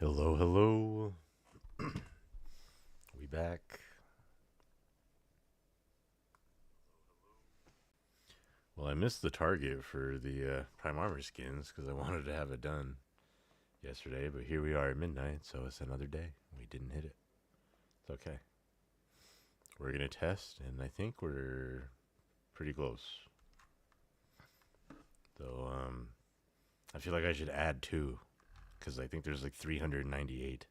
Hello, hello. We back. Well, I missed the target for the Prime Armor skins because I wanted to have it done yesterday, but here we are at midnight, so it's another day. We didn't hit it. It's okay. We're going to test, and I think we're pretty close. So, I feel like I should add 2 because I think there's like 398.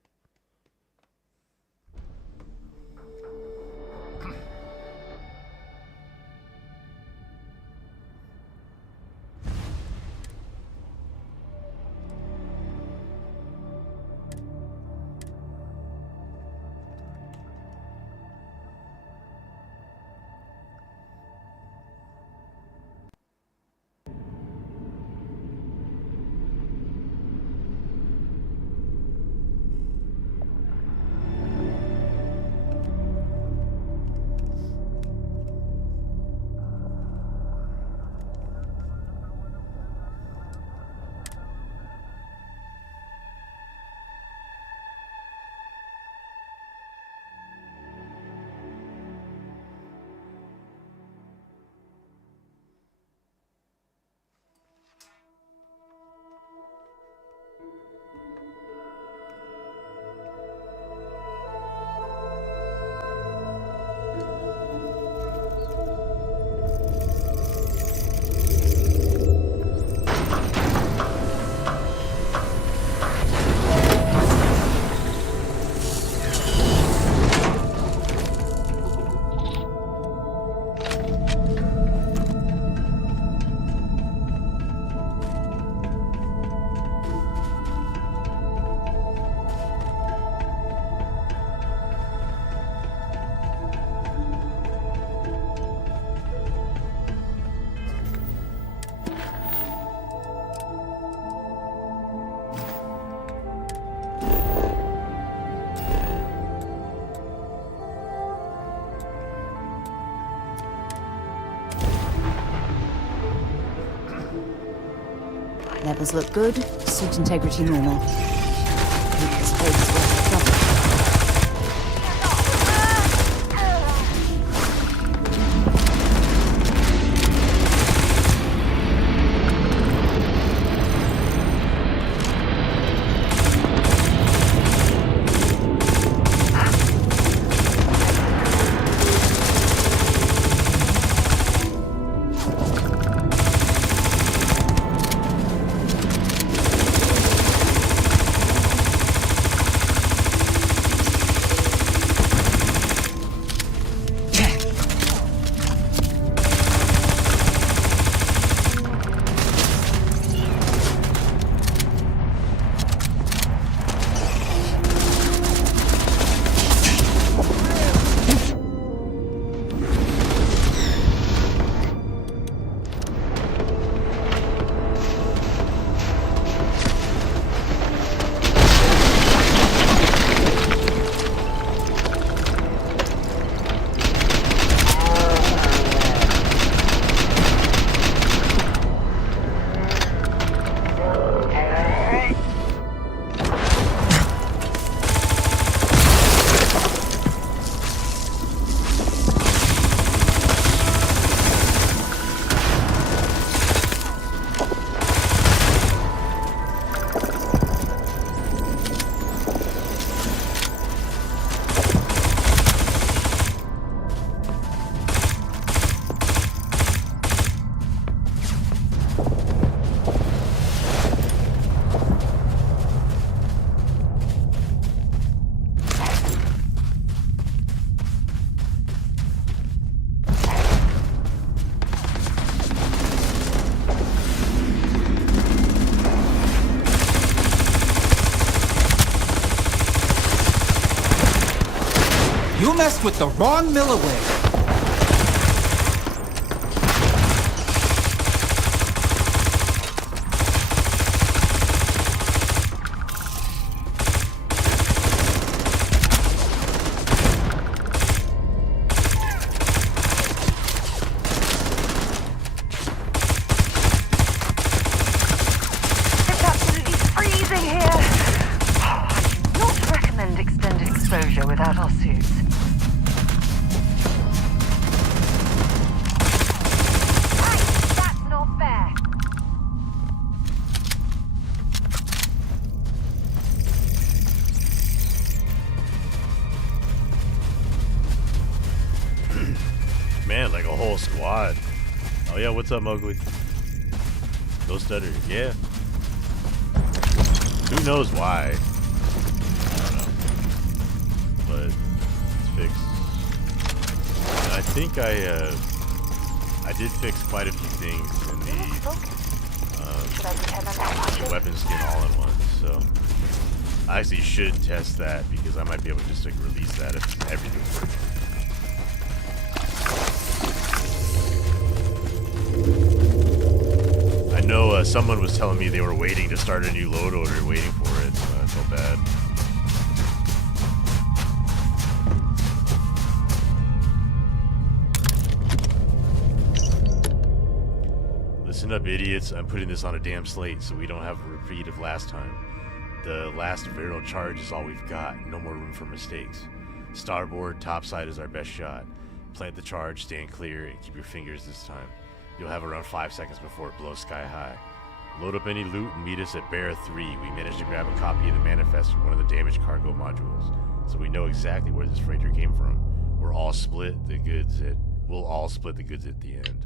Levels look good, suit integrity normal. This place is worth the trouble. You messed with the wrong Millaway. It's absolutely freezing here. squad. Oh yeah, what's up, Mowgli? No stutter. Yeah. Who knows why? I don't know. But it's fixed. And I think I did fix quite a few things in the weapon skin all-in-one. So I actually should test that because I might be able to just like release that if everything's working. I know someone was telling me they were waiting to start a new load order, waiting for it, so I felt bad. Listen up, idiots. I'm putting this on a damn slate so we don't have a repeat of last time. The last Vero charge is all we've got. No more room for mistakes. Starboard, topside is our best shot. Plant the charge, stand clear, and keep your fingers this time. You'll have around 5 seconds before it blows sky high. Load up any loot and meet us at Bear 3. We managed to grab a copy of the manifest from one of the damaged cargo modules, so we know exactly where this freighter came from. We'll all split the goods at the end.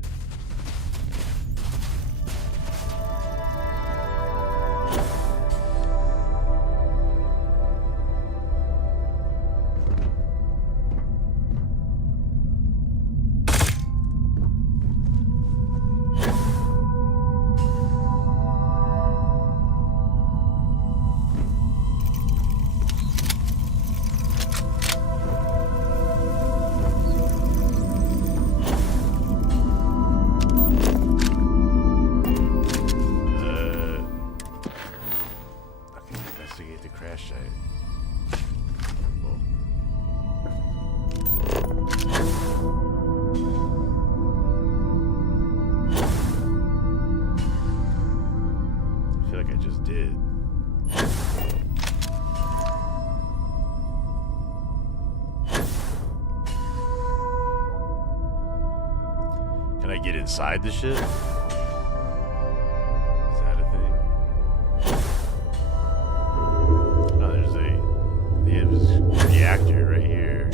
Inside the ship? Is that a thing? Oh, there's they have this reactor right here.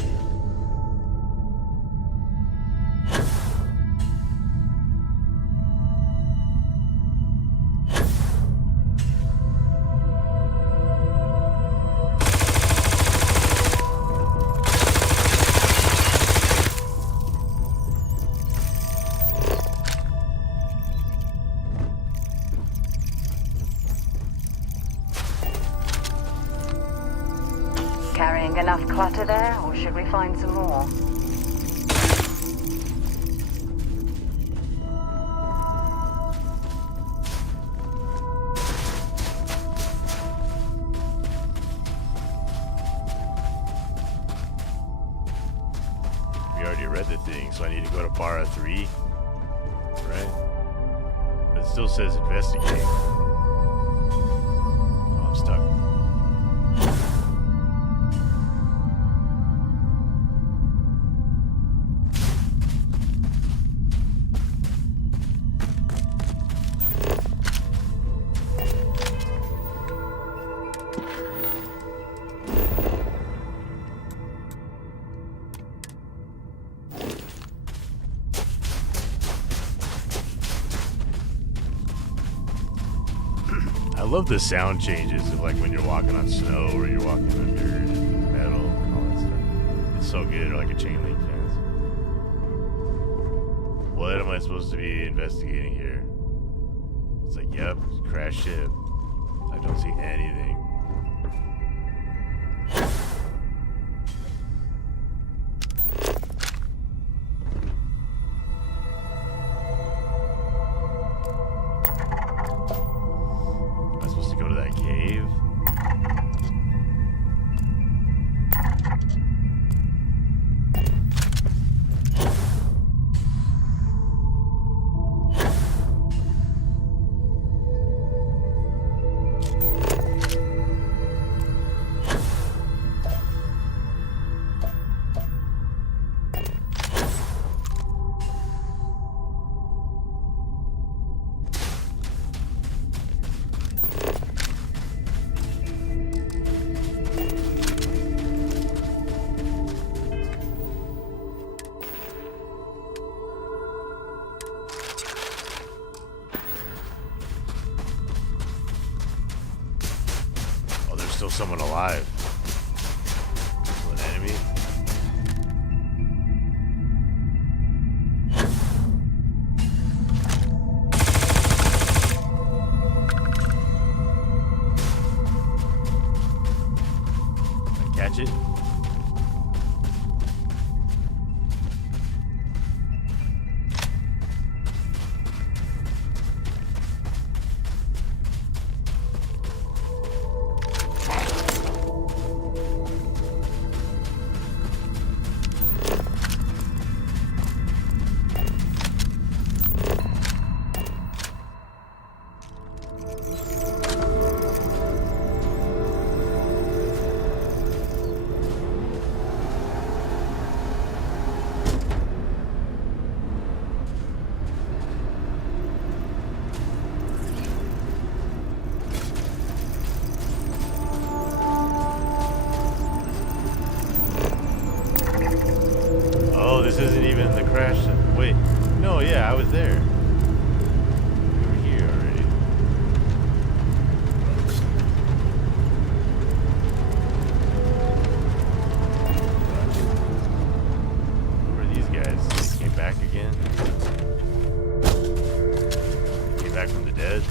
Carrying enough clutter there, or should we find some more? We already read the thing, so I need to go to Bara 3, right? But it still says investigate. Oh, I'm stuck. I love the sound changes of like when you're walking on snow or you're walking under metal and all that stuff. It's so good, or like a chain link fence. What am I supposed to be investigating here? It's like, yep, crash ship. I don't see anything. still someone alive. Still an enemy. Can I catch it? This isn't even the crash. Wait, no, yeah, I was there. We were here already. Who are these guys? They came back again? They came back from the dead?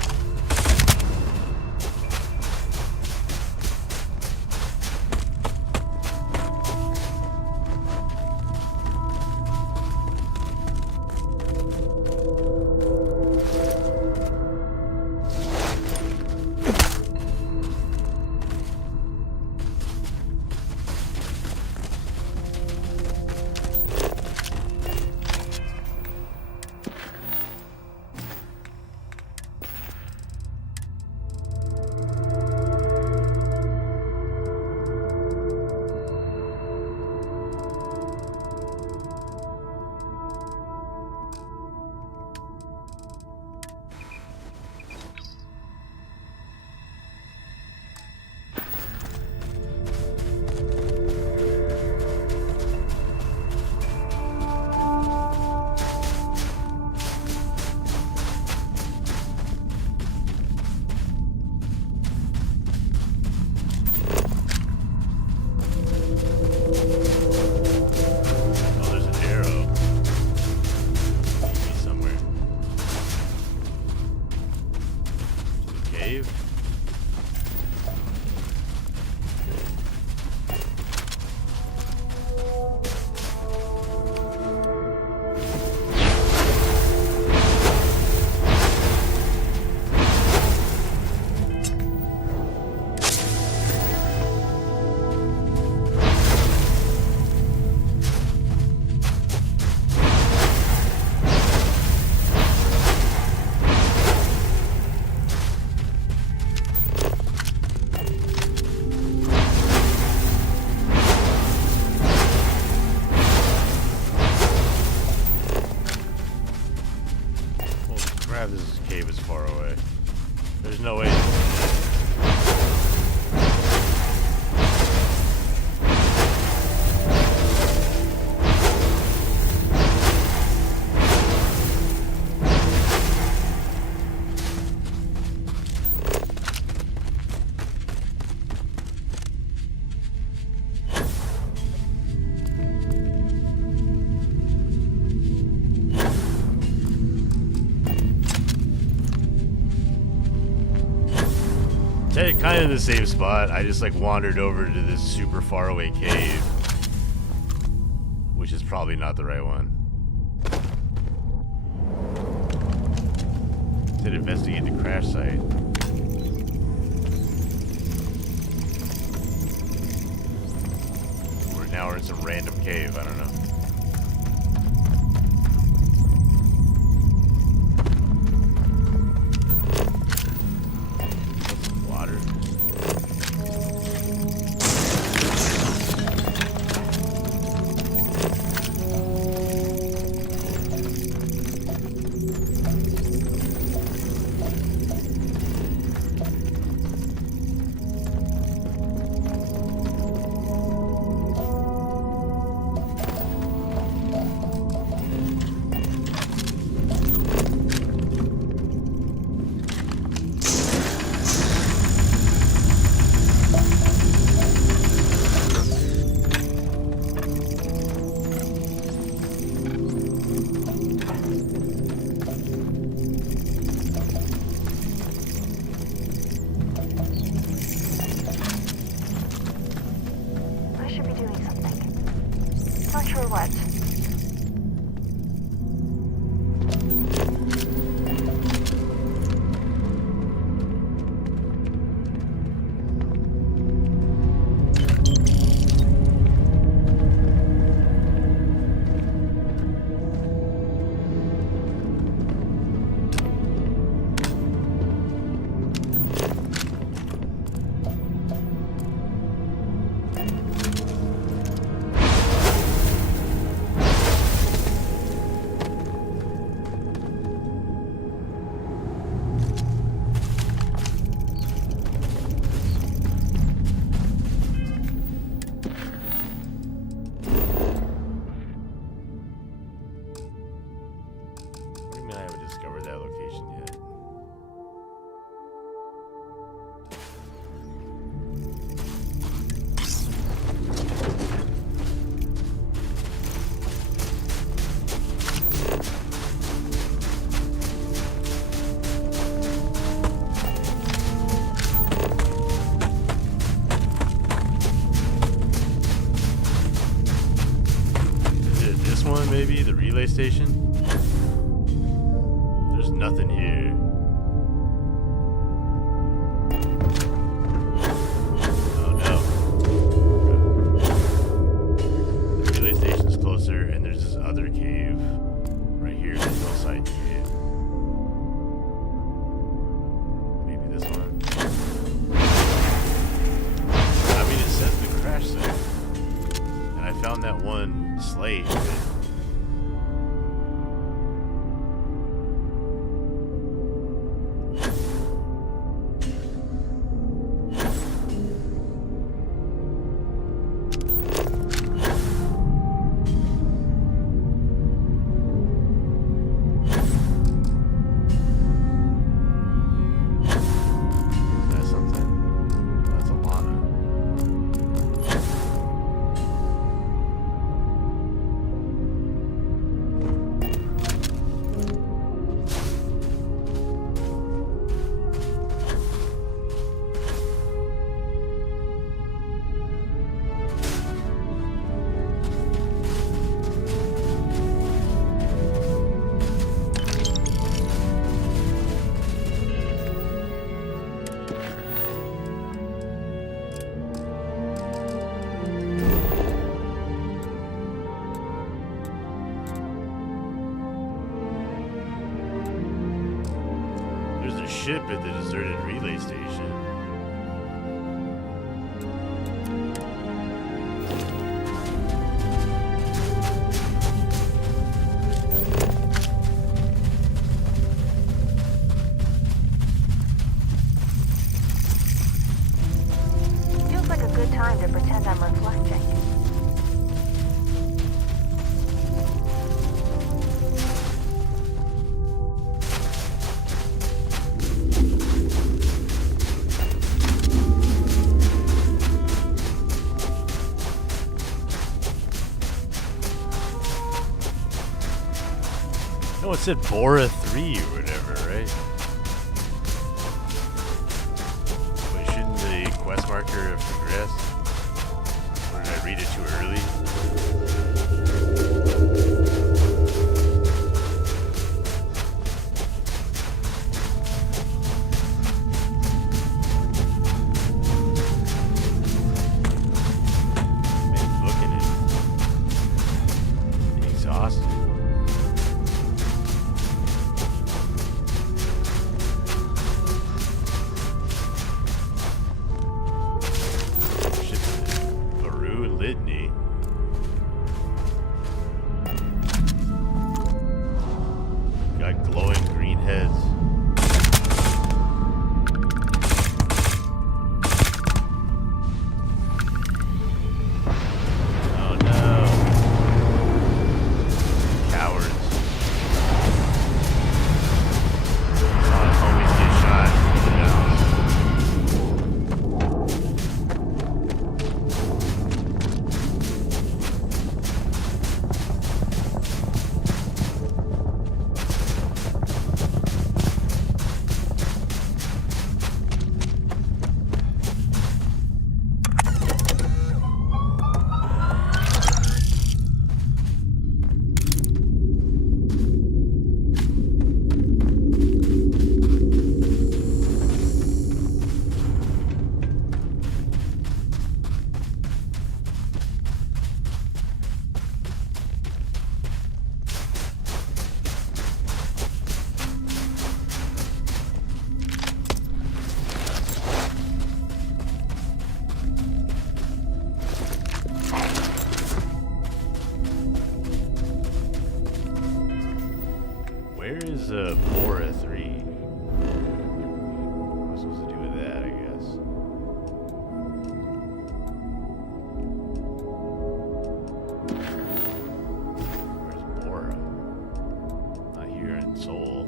This cave is far away. There's no way. Kind of in the same spot. I just like wandered over to this super far away cave, which is probably not the right one. Did investigate the crash site. Now we're in some random cave. I don't know. discovered that location yet. Maybe the relay station? There's nothing here. Oh no. The relay station's closer, and there's this other cave right here, the hillside cave. Maybe this one. I mean, it says the crash site. And I found that one slate. Ship at the deserted relay station. Feels like a good time to pretend I'm reflecting. No, it said Bora 3 or whatever, right? Wait, shouldn't the quest marker have progressed? Or did I read it too early? Man, looking at it. Exhausted. Litany. Got glowing green heads. Oh no. Cowards. Oh, homies get shot. Where is Bora 3? What am I supposed to do with that, I guess? Where's Bora? Not here in Seoul.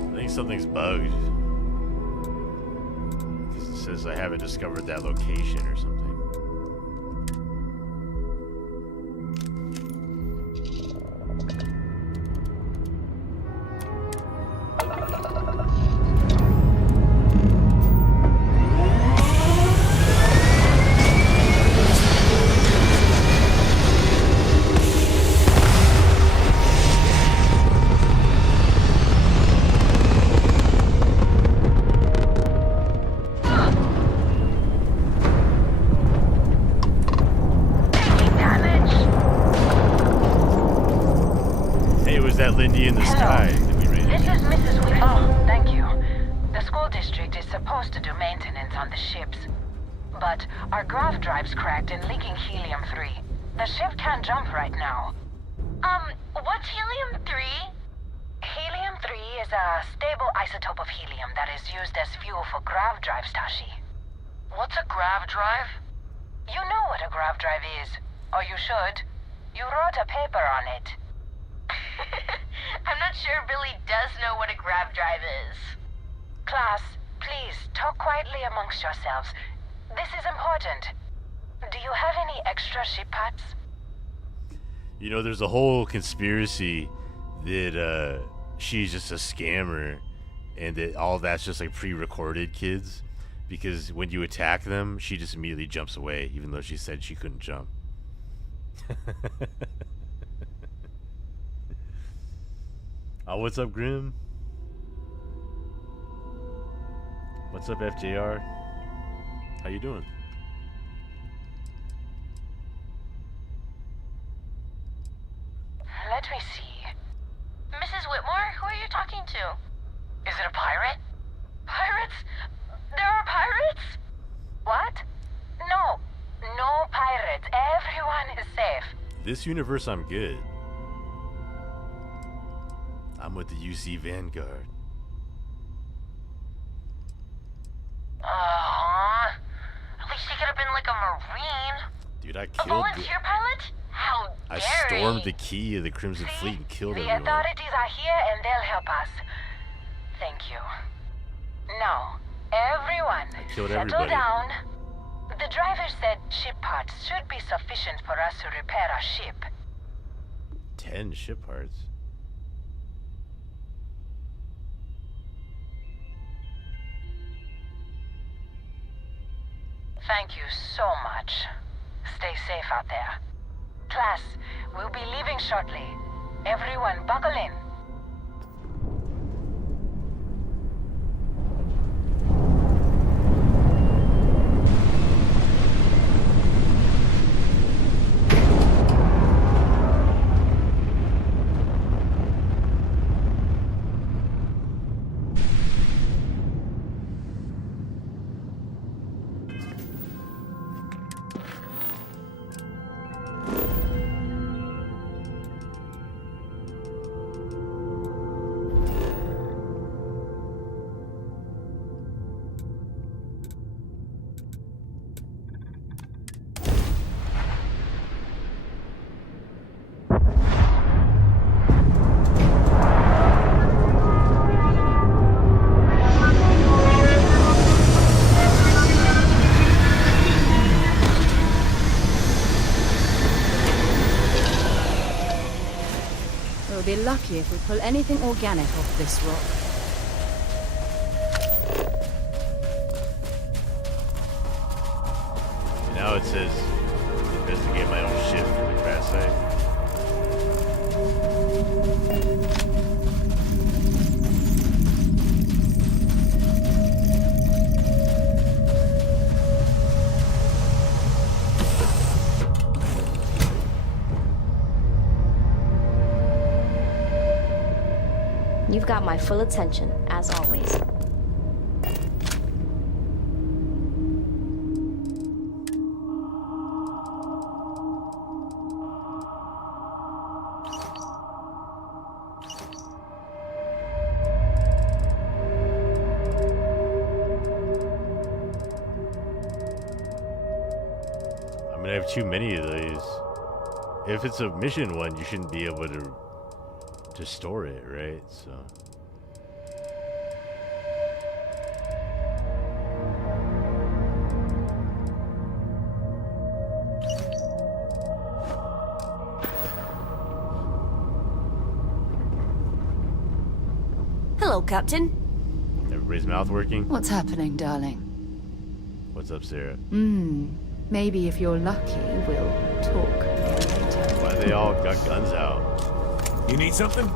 I think something's bugged. It says I haven't discovered that location or something. Lindy in the sky. This is Mrs. Whale. Oh, thank you. The school district is supposed to do maintenance on the ships. But our grav drive's cracked and leaking helium-3. The ship can't jump right now. What's helium-3? Helium-3 is a stable isotope of helium that is used as fuel for grav drives, Tashi. What's a grav drive? You know what a grav drive is. Or you should. You wrote a paper on it. I'm not sure Billy does know what a grav drive is. Class, please, talk quietly amongst yourselves. This is important. Do you have any extra ship parts? You know, there's a whole conspiracy that she's just a scammer and that all that's just like pre-recorded kids, because when you attack them, she just immediately jumps away, even though she said she couldn't jump. Oh, what's up, Grim? What's up, FJR? How you doing? Let me see. Mrs. Whitmore, who are you talking to? Is it a pirate? Pirates? There are pirates? What? No. No pirates. Everyone is safe. This universe, I'm good. I'm with the UC Vanguard. At least he could have been like a Marine. Dude, I A killed volunteer pilot? How dare I stormed the key of the Crimson See? Fleet and killed The everyone. authorities are here and they'll help us. Thank you. Now, everyone, I killed settle everybody. down. The driver said ship parts should be sufficient for us to repair our ship. 10 ship parts. Thank you so much. Stay safe out there. Class, we'll be leaving shortly. Everyone buckle in. We'll be lucky if we pull anything organic off this rock. And now it says, investigate my own ship from the crash site. You've got my full attention, as always. I mean, I have too many of these. if it's a mission one, you shouldn't be able to store it, right? So. Hello, Captain. Everybody's mouth working? What's happening, darling? What's up, Sarah? Maybe if you're lucky, we'll talk later. Why they all got guns out? You need something?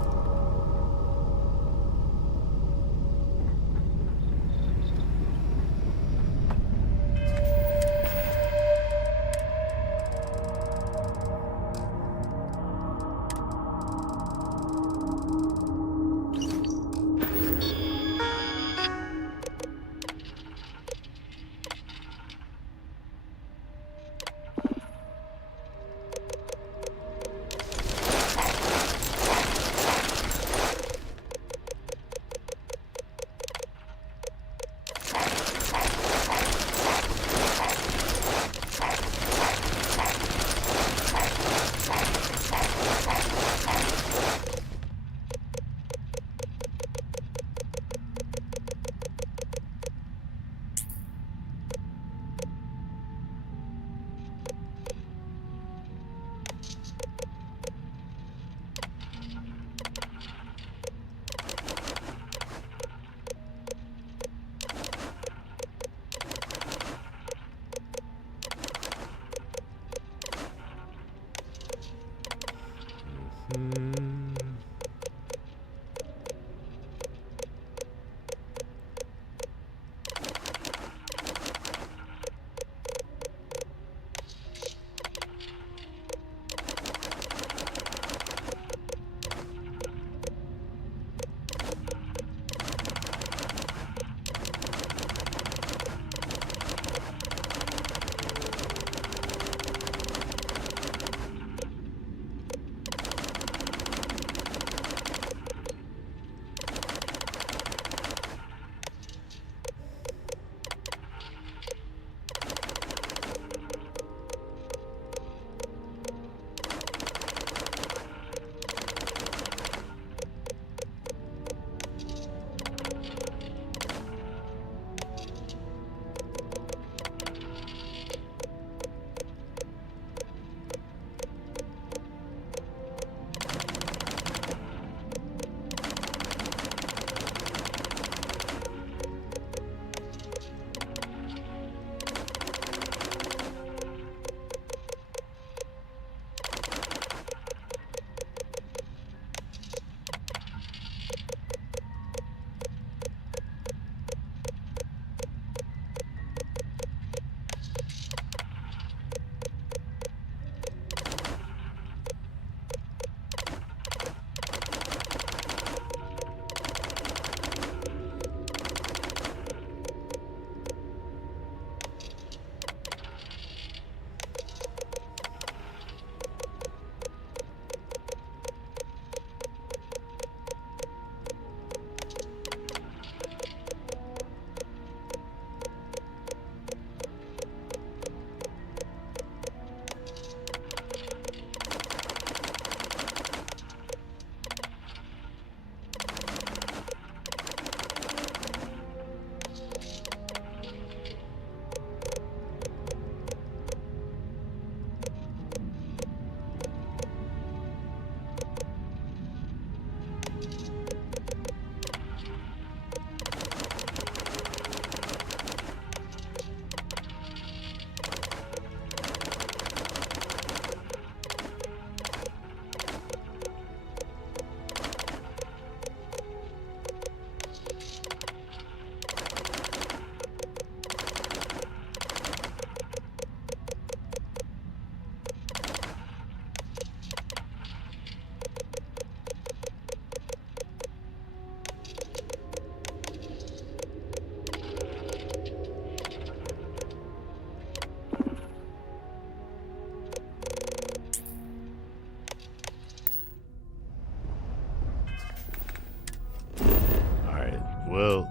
Well,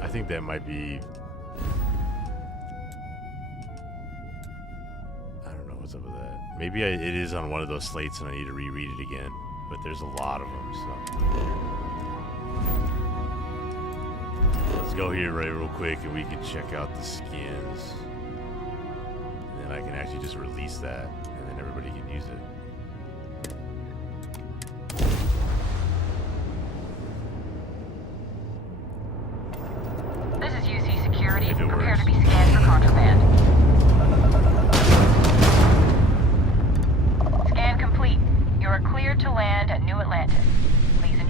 I think that might be... I don't know what's up with that. maybe it is on one of those slates and I need to reread it again. But there's a lot of them, so. Let's go here real quick and we can check out the skins. And then I can actually just release that and then everybody can use it. This is UC Security. If it Prepare works. to be scanned for contraband. Scan complete. You are cleared to land at New Atlantis. Please.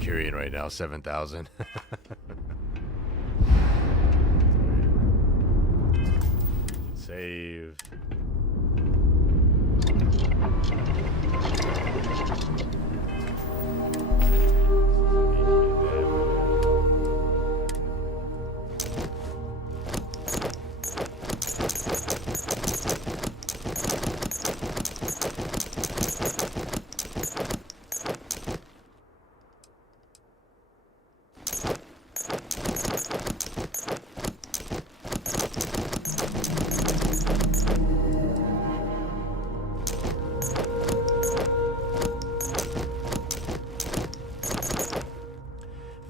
Carrying right now, 7,000. Save.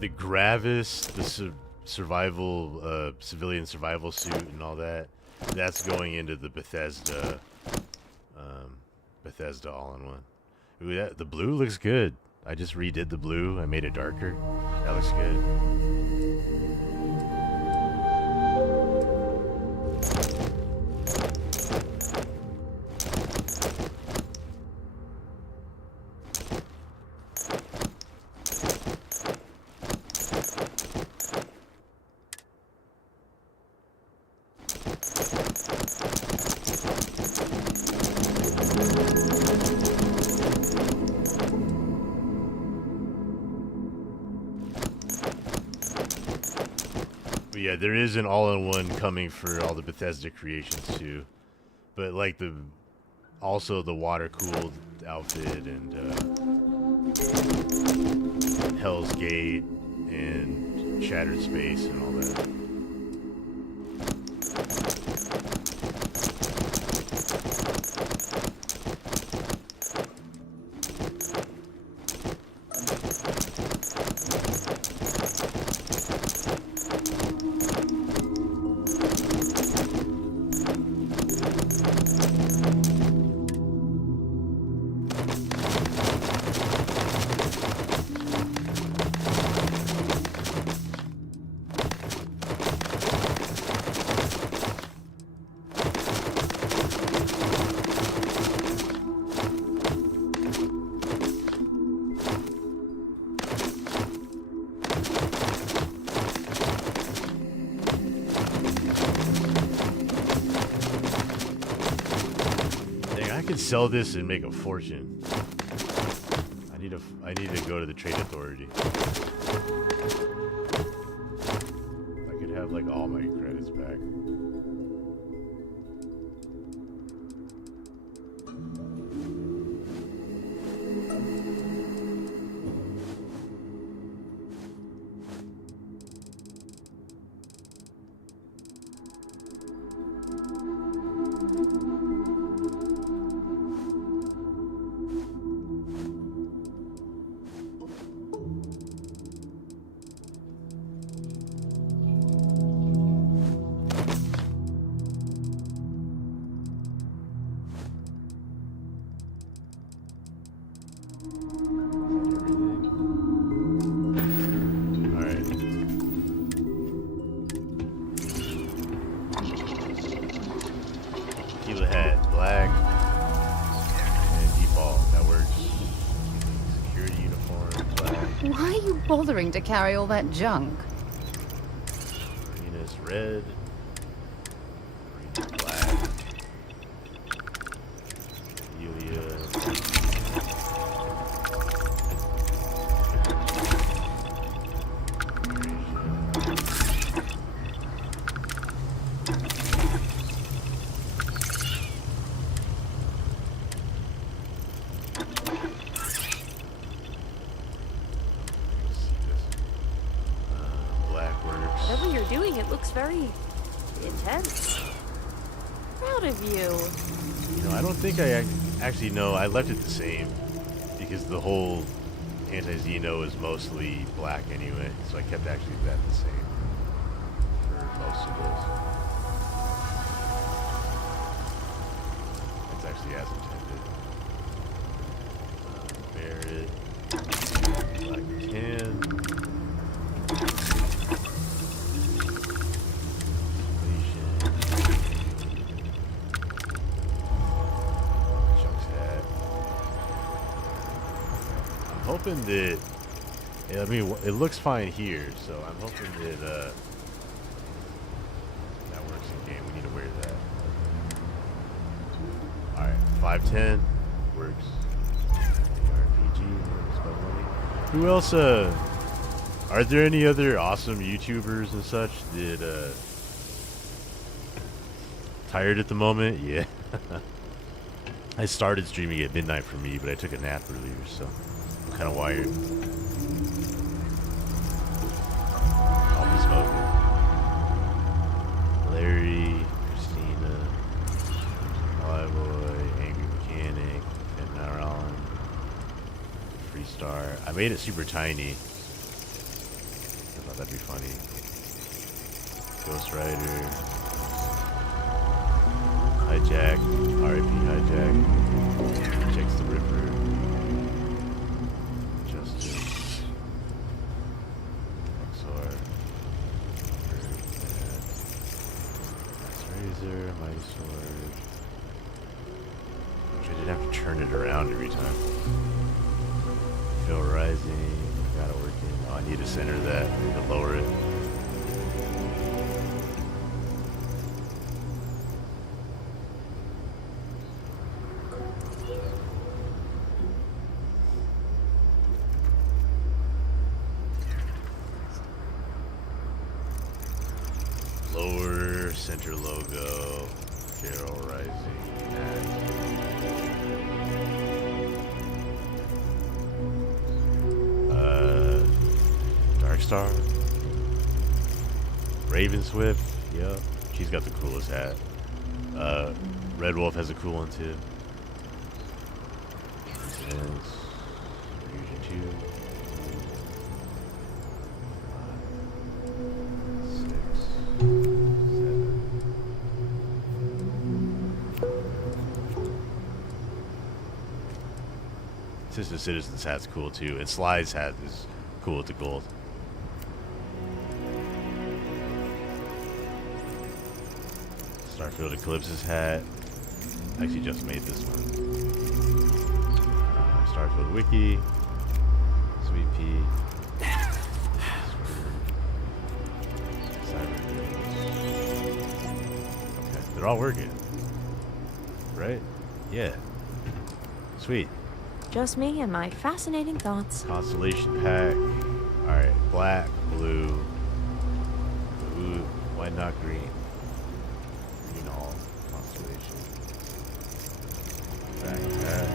The Gravis, the survival, civilian survival suit and all that, that's going into the Bethesda all-in-one. Ooh, the blue looks good. I just redid the blue. I made it darker. That looks good. But yeah, there is an all-in-one coming for all the Bethesda creations too. But like also the water-cooled outfit and Hell's Gate and Shattered Space and all that. Sell this and make a fortune. I need to go to the trade authority. I could have have like all my credits back. Bothering to carry all that junk. Green is red. Green is black. Yulia. Whatever you're doing, it looks very intense. Proud of you. You know, I don't think I actually know. I left it the same because the whole anti-Xeno is mostly black anyway, so I kept actually that the same for most of this. It's actually as intended. Barrett, black tan. Hoping that, I mean, it looks fine here, so I'm hoping that that works in game. We need to wear that. Alright, 510 works. RPG spell money. Who else, are there any other awesome YouTubers and such that, tired at the moment? Yeah. I started streaming at midnight for me, but I took a nap earlier, so kind of wired. I'll be smoking. Larry, Christina, Flyboy, Angry Mechanic, Fennaron, Freestar. I made it super tiny. I thought that'd be funny. Ghost Rider, Hijack, R.I.P. Hijack, Checks the Ripper. Mighty Sword. Which I didn't have to turn it around every time. Phil Rising. Got it working. Oh, I need to center that to lower it. Lower center logo, Feral Rising, Darkstar, Raven Swift, yep, she's got the coolest hat. Red Wolf has a cool one too. Resonance, Fusion 2, 6, 7. Sister Citizen's hat's cool too, and Sly's hat is cool with the gold. Starfield Eclipse's hat. I actually just made this one. Starfield Wiki. Sweet Pea. Okay, they're all working. Right? Yeah. Sweet. Just me and my fascinating thoughts. Constellation pack. Alright, black, blue, Why not green? Green all constellation. Backpack.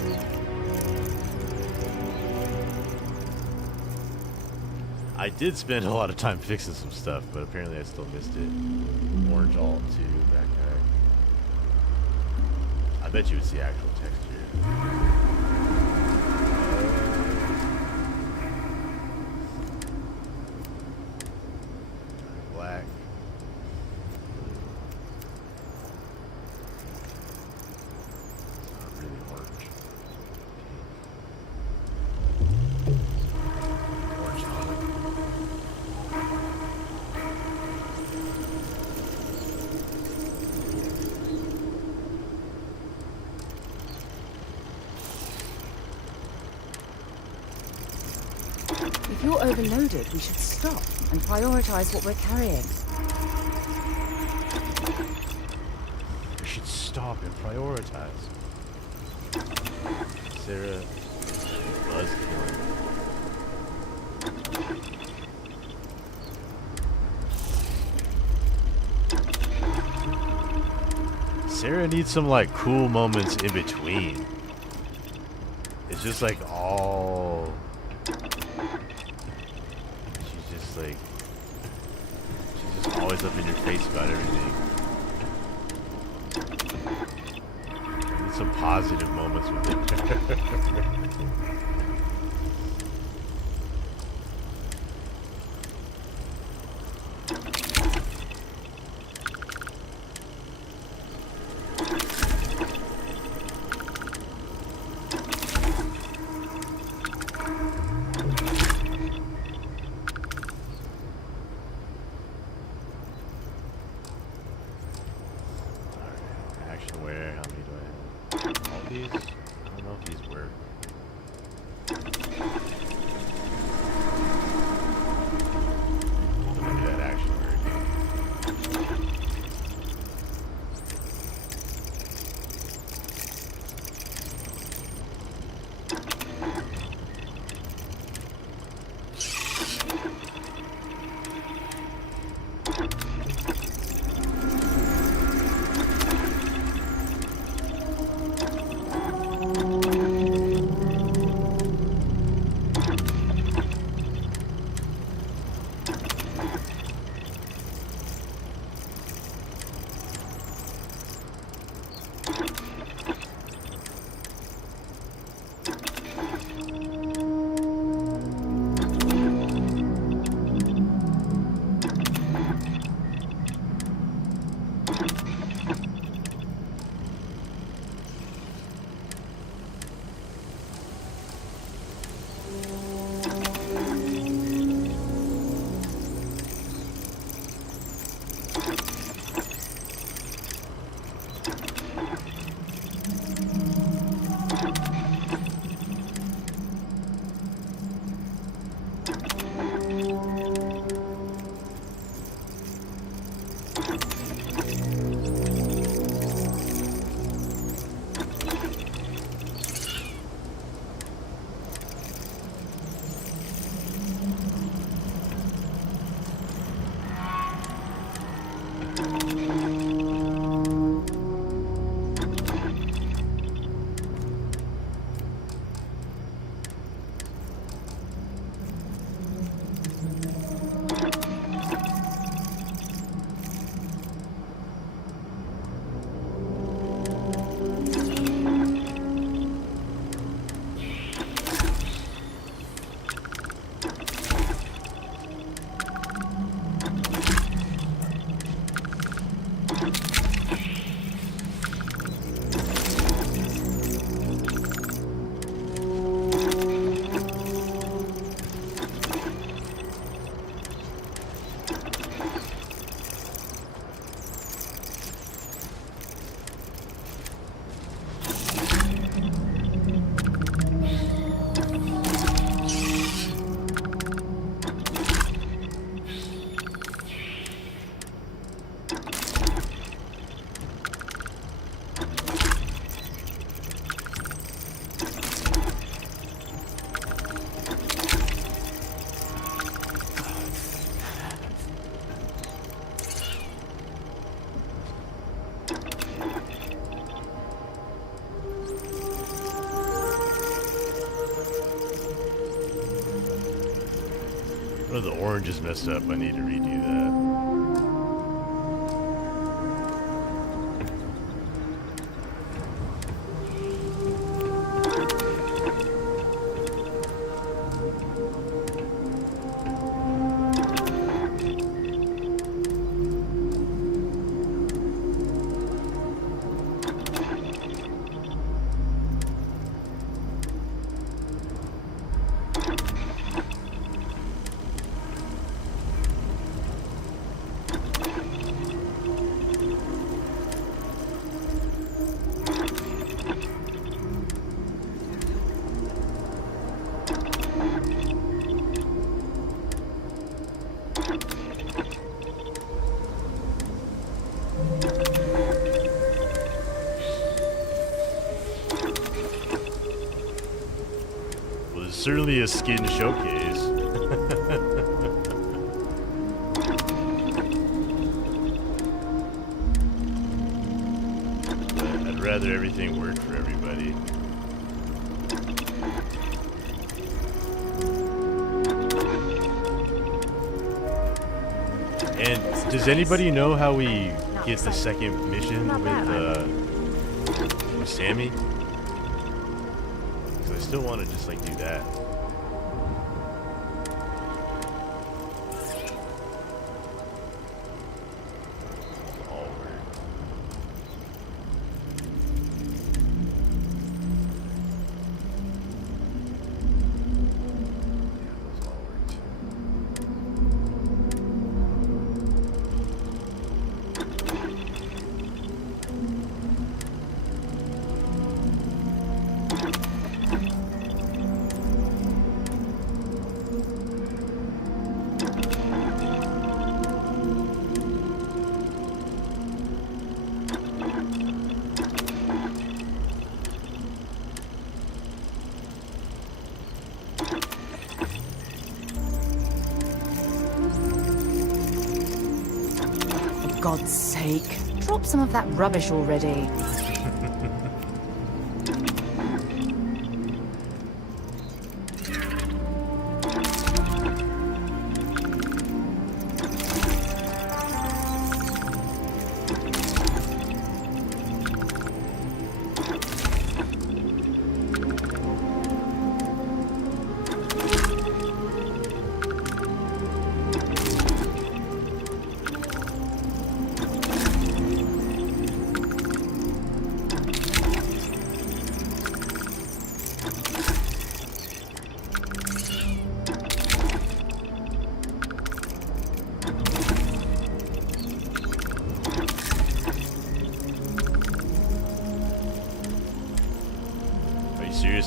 I did spend a lot of time fixing some stuff, but apparently I still missed it. Orange alt 2 backpack. I bet you would see actual texture. Black. It's not really orange. Orange tonic. If you're overloaded, we should stop and prioritize what we're carrying. We should stop and prioritize. Sarah was killing. Sarah needs some like cool moments in between. It's just like all. She's just like. She's just always up in your face about everything. I need some positive moments with her. Actionware, how many do I have? All these? I don't know if these work. Let me do that actionware again. the orange is messed up. I need to redo that. Certainly a skin showcase. But I'd rather everything work for everybody. And does anybody know how we get the second mission with Sammy? I still want to just like do that. All work. Yeah, those all worked. For God's sake, drop some of that rubbish already.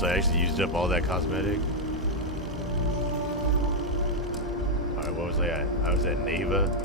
I actually used up all that cosmetic. Alright, what was I at? I was at Neva.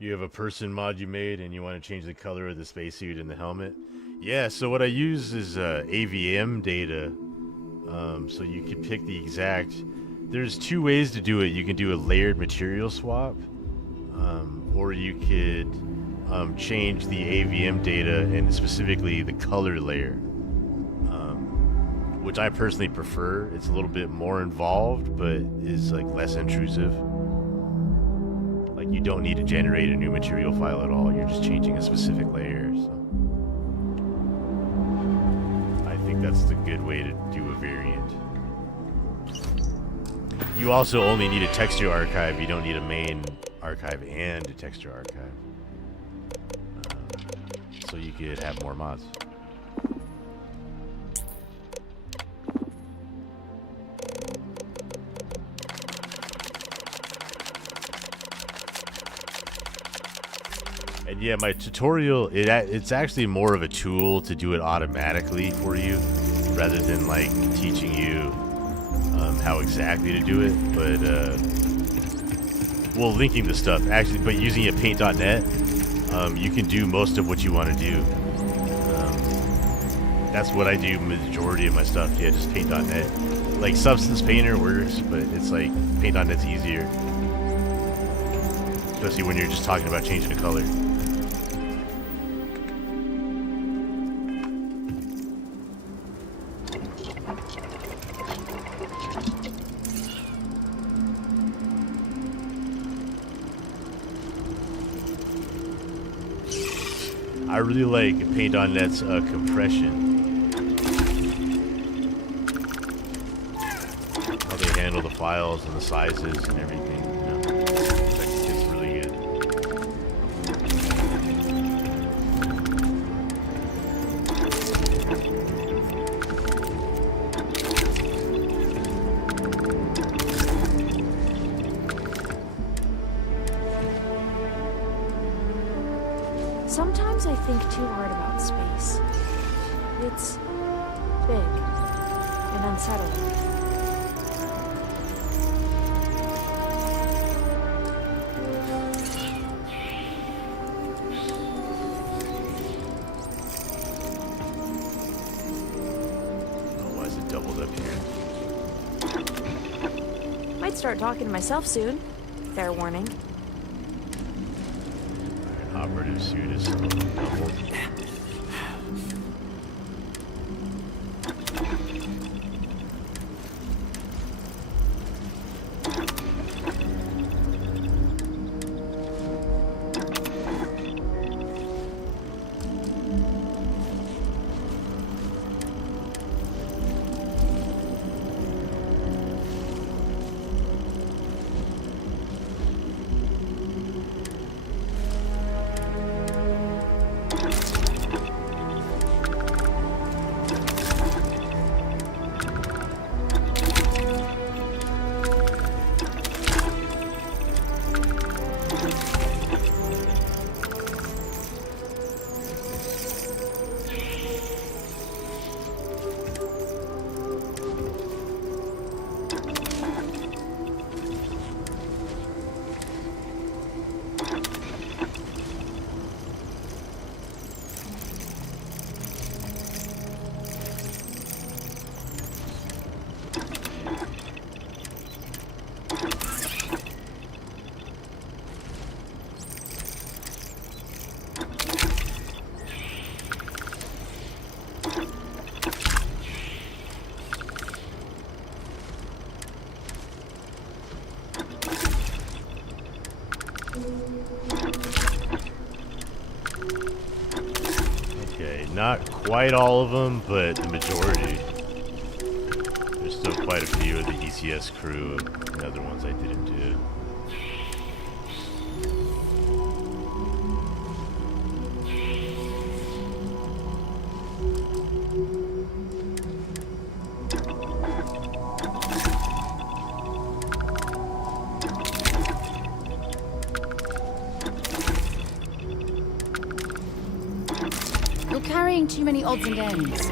You have a person mod you made and you want to change the color of the spacesuit and the helmet? Yeah, so what I use is AVM data. So you can pick the exact... There's two ways to do it. You can do a layered material swap. Or you could change the AVM data and specifically the color layer. Which I personally prefer. It's a little bit more involved, but is like less intrusive. Like, you don't need to generate a new material file at all. You're just changing a specific layer. So I think that's the good way to do a variant. You also only need a texture archive. You don't need a main archive and a texture archive. So you could have more mods. And Yeah, my tutorial, it's actually more of a tool to do it automatically for you, rather than like teaching you how exactly to do it. But well, linking the stuff actually, but using it paint.net, you can do most of what you want to do. That's what I do majority of my stuff. Yeah, just paint.net. Like Substance Painter works, but it's like paint.net's easier, especially when you're just talking about changing a color. I really like paint.net's compression. How they handle the files and the sizes and everything. You know? It's really good. Sometimes I think too hard about space. It's big and unsettling. Oh, why is it doubled up here? Might start talking to myself soon. Fair warning. Operative suit is doubled. Not quite all of them, but the majority. There's still quite a few of the ECS crew and other ones I didn't do. Too many odds and ends.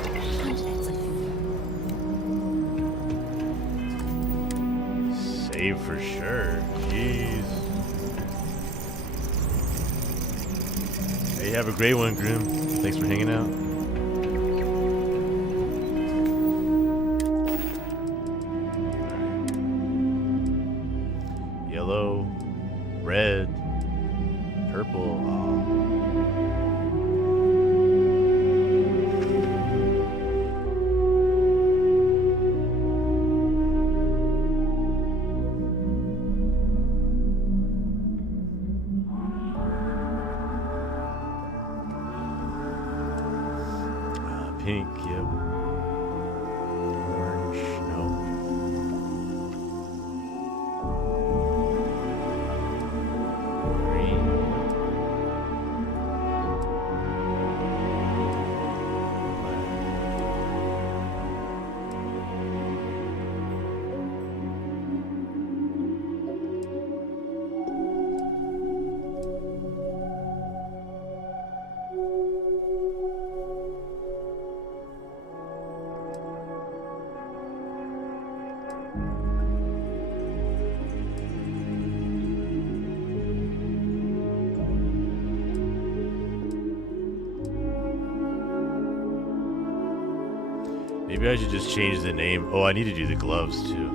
Save for sure. Jeez. Hey, have a great one, Grim. Thanks for hanging out. Yellow, red, purple. Pink, yep. Orange, no. Green. Black. Maybe I should just change the name. Oh, I need to do the gloves too.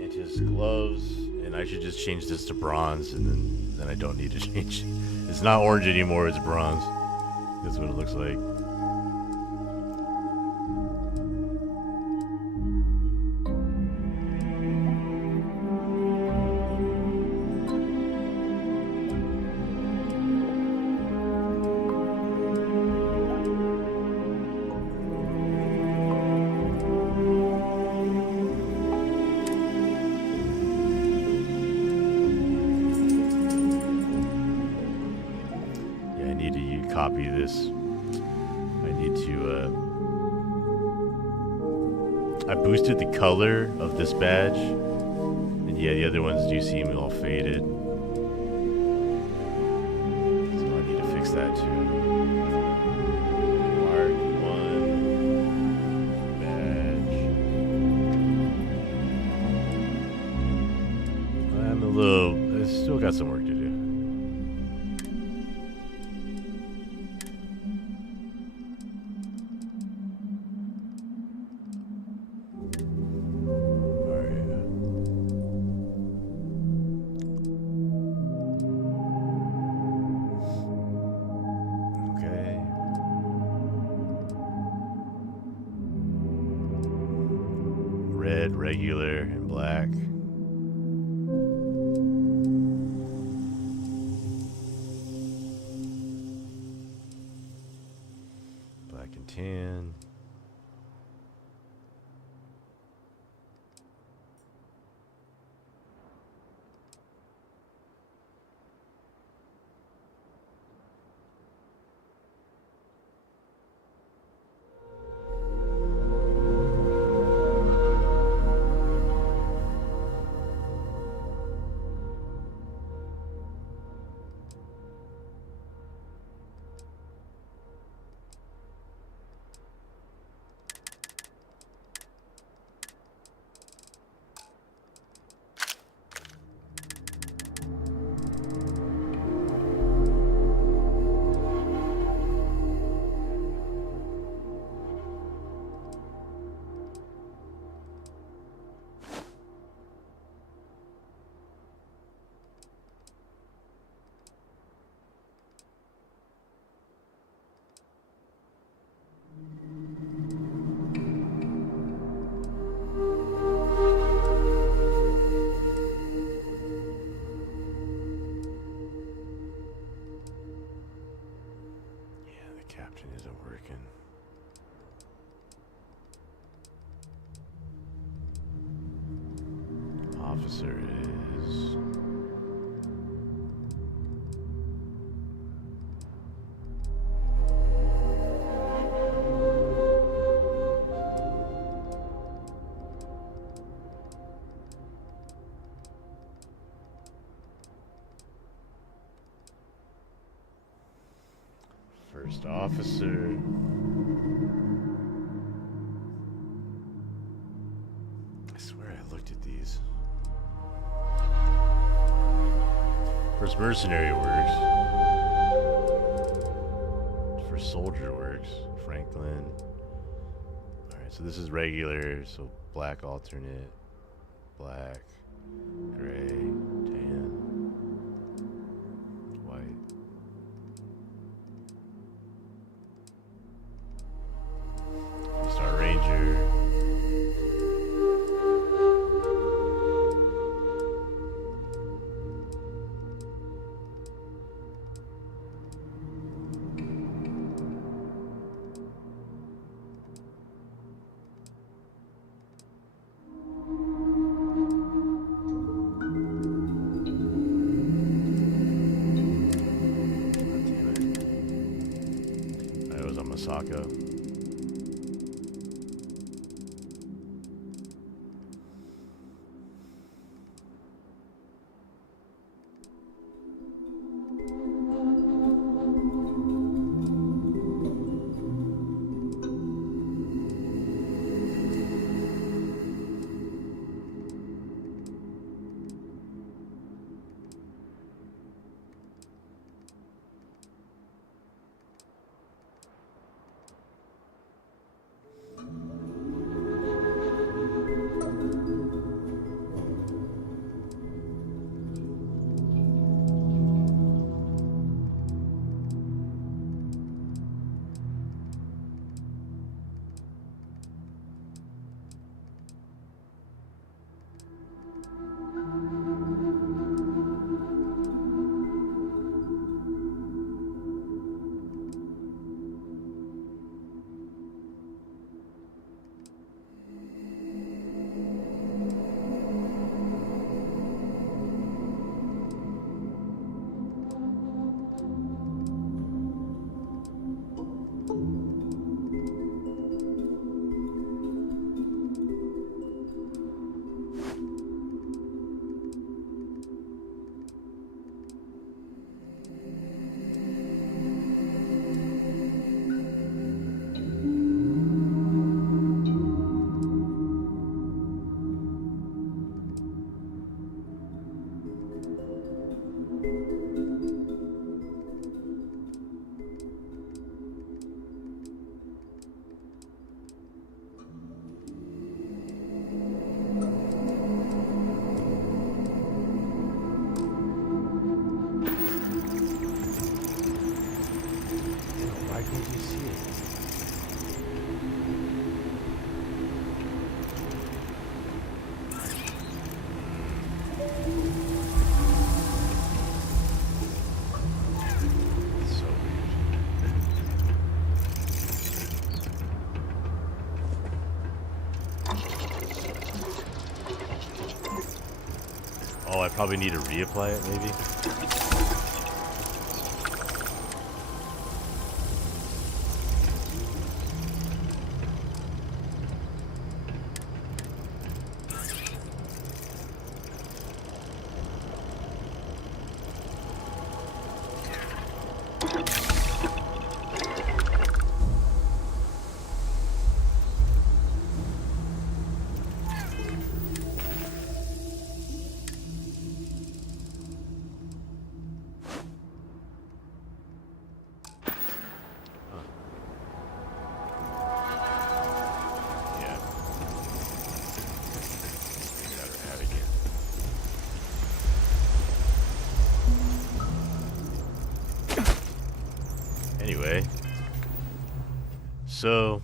Mantis gloves, and I should just change this to bronze, and then I don't need to change. It's not orange anymore, it's bronze. That's what it looks like. Copy this. I need to, I boosted the color of this badge. And yeah, the other ones do seem all faded. So I need to fix that too. Mark 1 badge. I'm a little, I still got some work to do. Red, regular, and black. Black and tan. Captain isn't working. Officer is. First officer. I swear I looked at these. First mercenary works. First soldier works. Franklin. Alright, so this is regular, so black alternate. Black. Gray. Tan. White. Star Ranger. That was on Masako. Oh, I probably need to reapply it, maybe? Anyway, so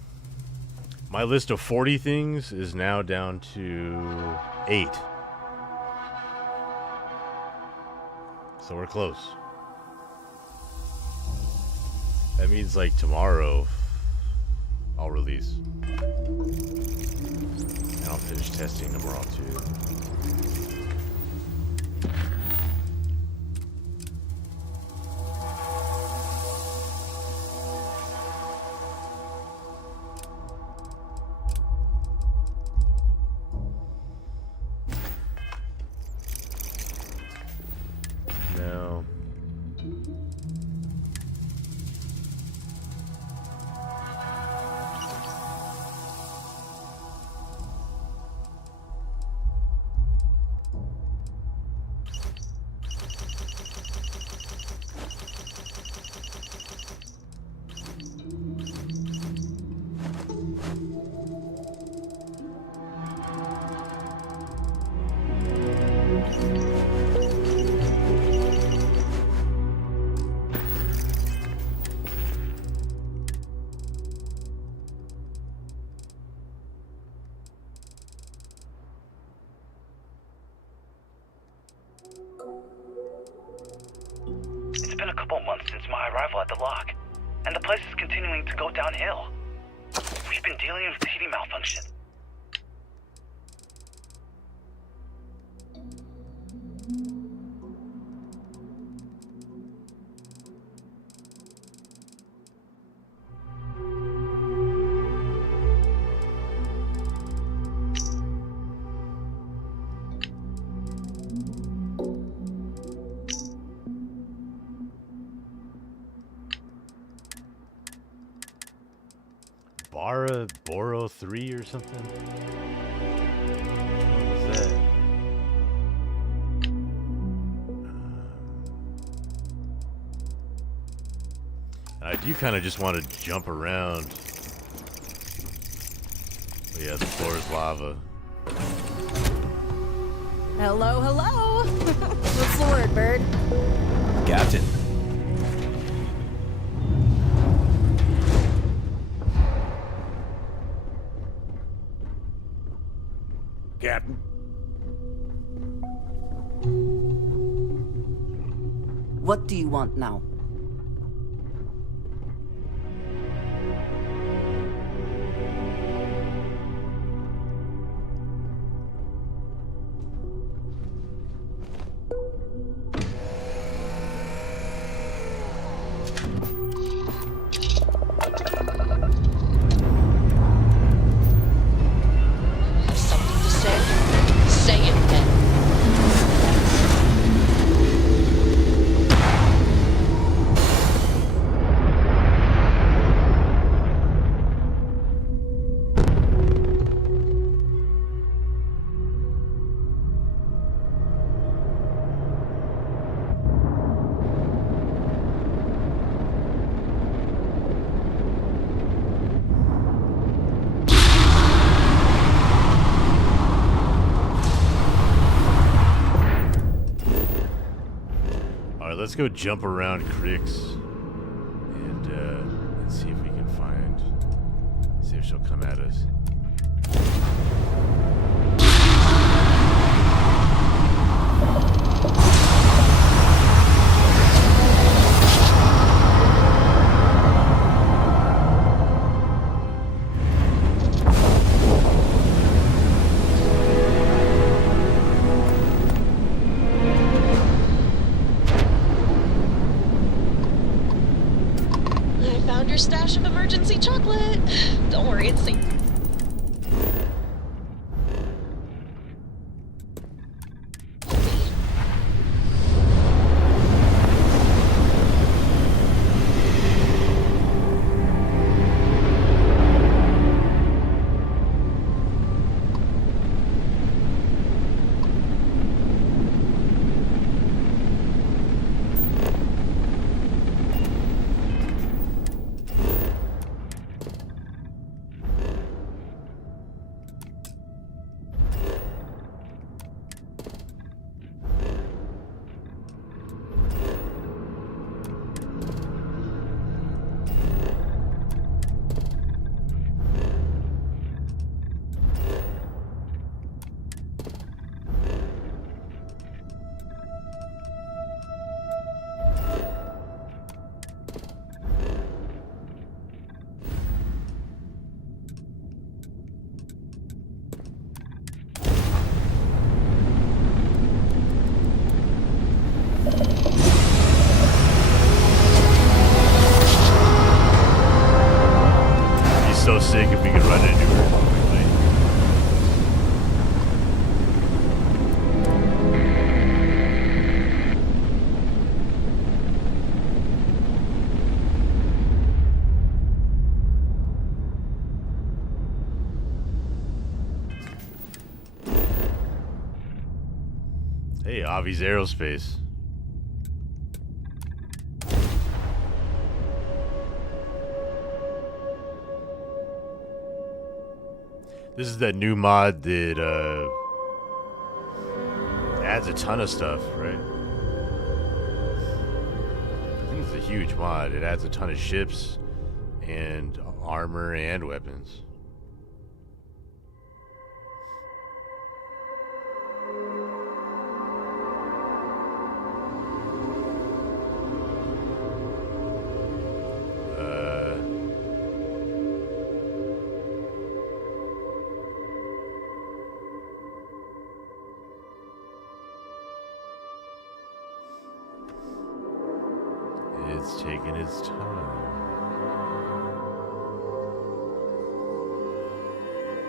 my list of 40 things is now down to 8. So we're close. That means like tomorrow I'll release. And I'll finish testing tomorrow too. No. It's been a couple months since my arrival at the lock, and the place is continuing to go downhill. We've been dealing with heating malfunction. Boro 3 or something? What was that? I do kind of just want to jump around. But yeah, the floor is lava. Hello, hello. What's the word, bird? Captain. Captain. What do you want now? Something to say? Say it then. Alright, let's go jump around Crix and see if we can see if she'll come at us. emergency chocolate. Don't worry, it's safe. So sick if we could run into her quickly. Hey, Avi's Aerospace. This is that new mod that adds a ton of stuff, right? I think it's a huge mod. It adds a ton of ships and armor and weapons. It's taking its time.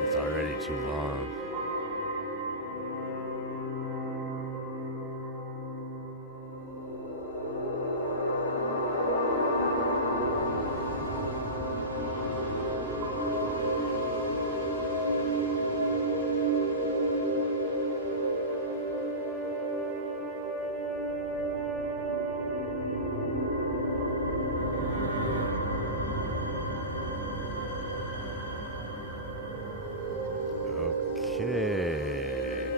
It's already too long. Okay.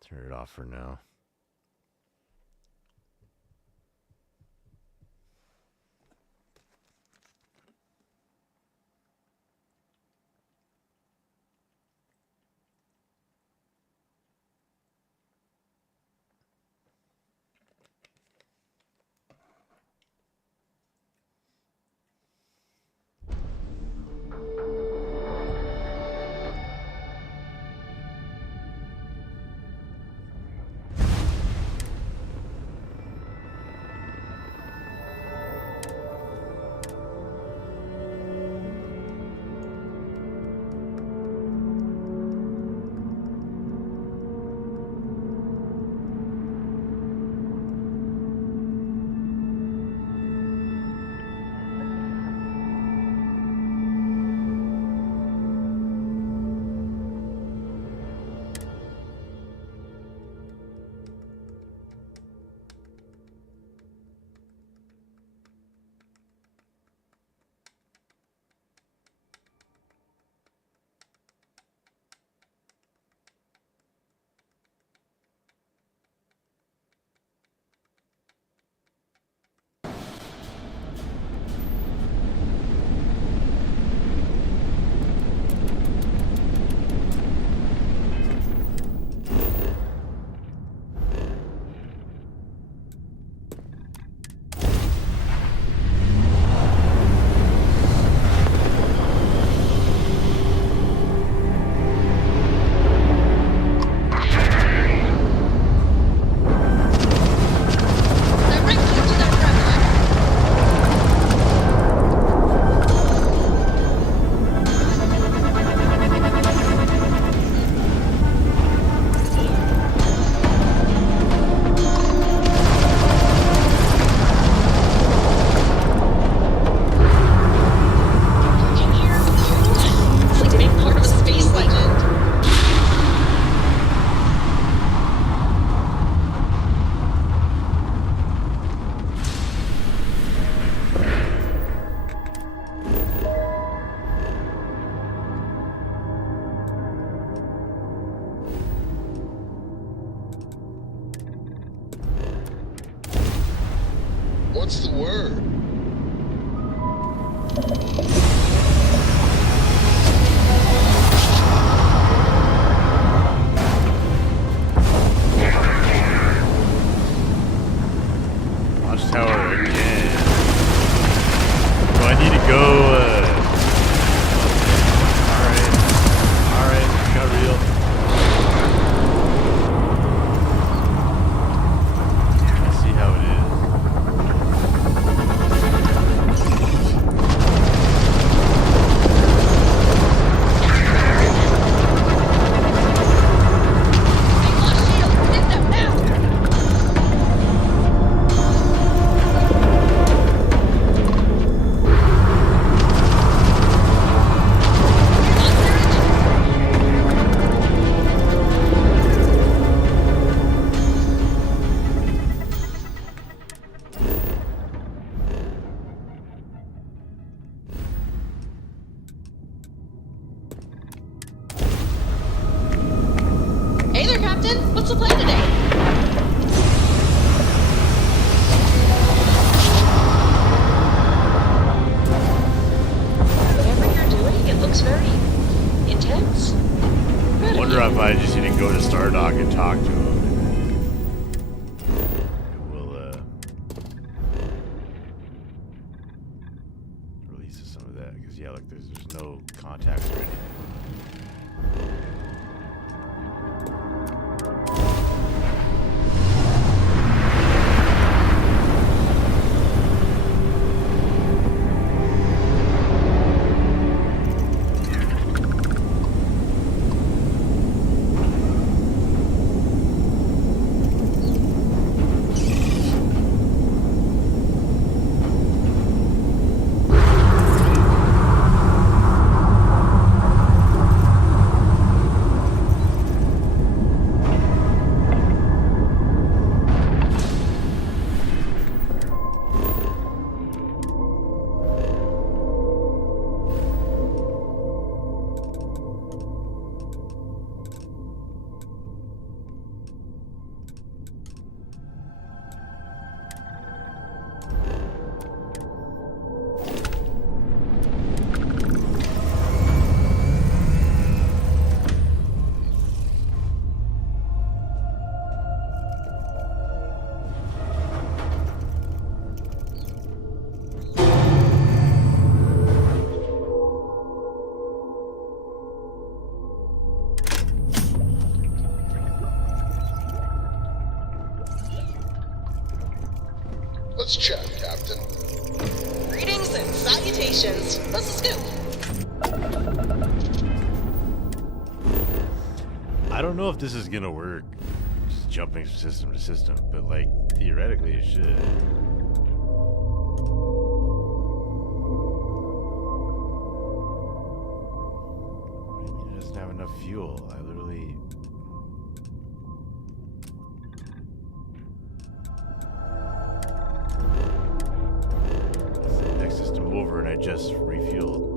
Turn it off for now. need to go. Alright, got real. Let's see how it is. Hey there, Captain. What's the plan today? Whatever you're doing, it looks very intense. Wonder if I just need to go to Stardock and talk to him. It will release some of that because yeah, look, there's no contacts or anything. Let's chat, Captain. Greetings and salutations. What's the scoop? I don't know if this is gonna work, just jumping system to system, but like theoretically it should. What do you mean it doesn't have enough fuel? I literally. It's the next system over and I just refueled.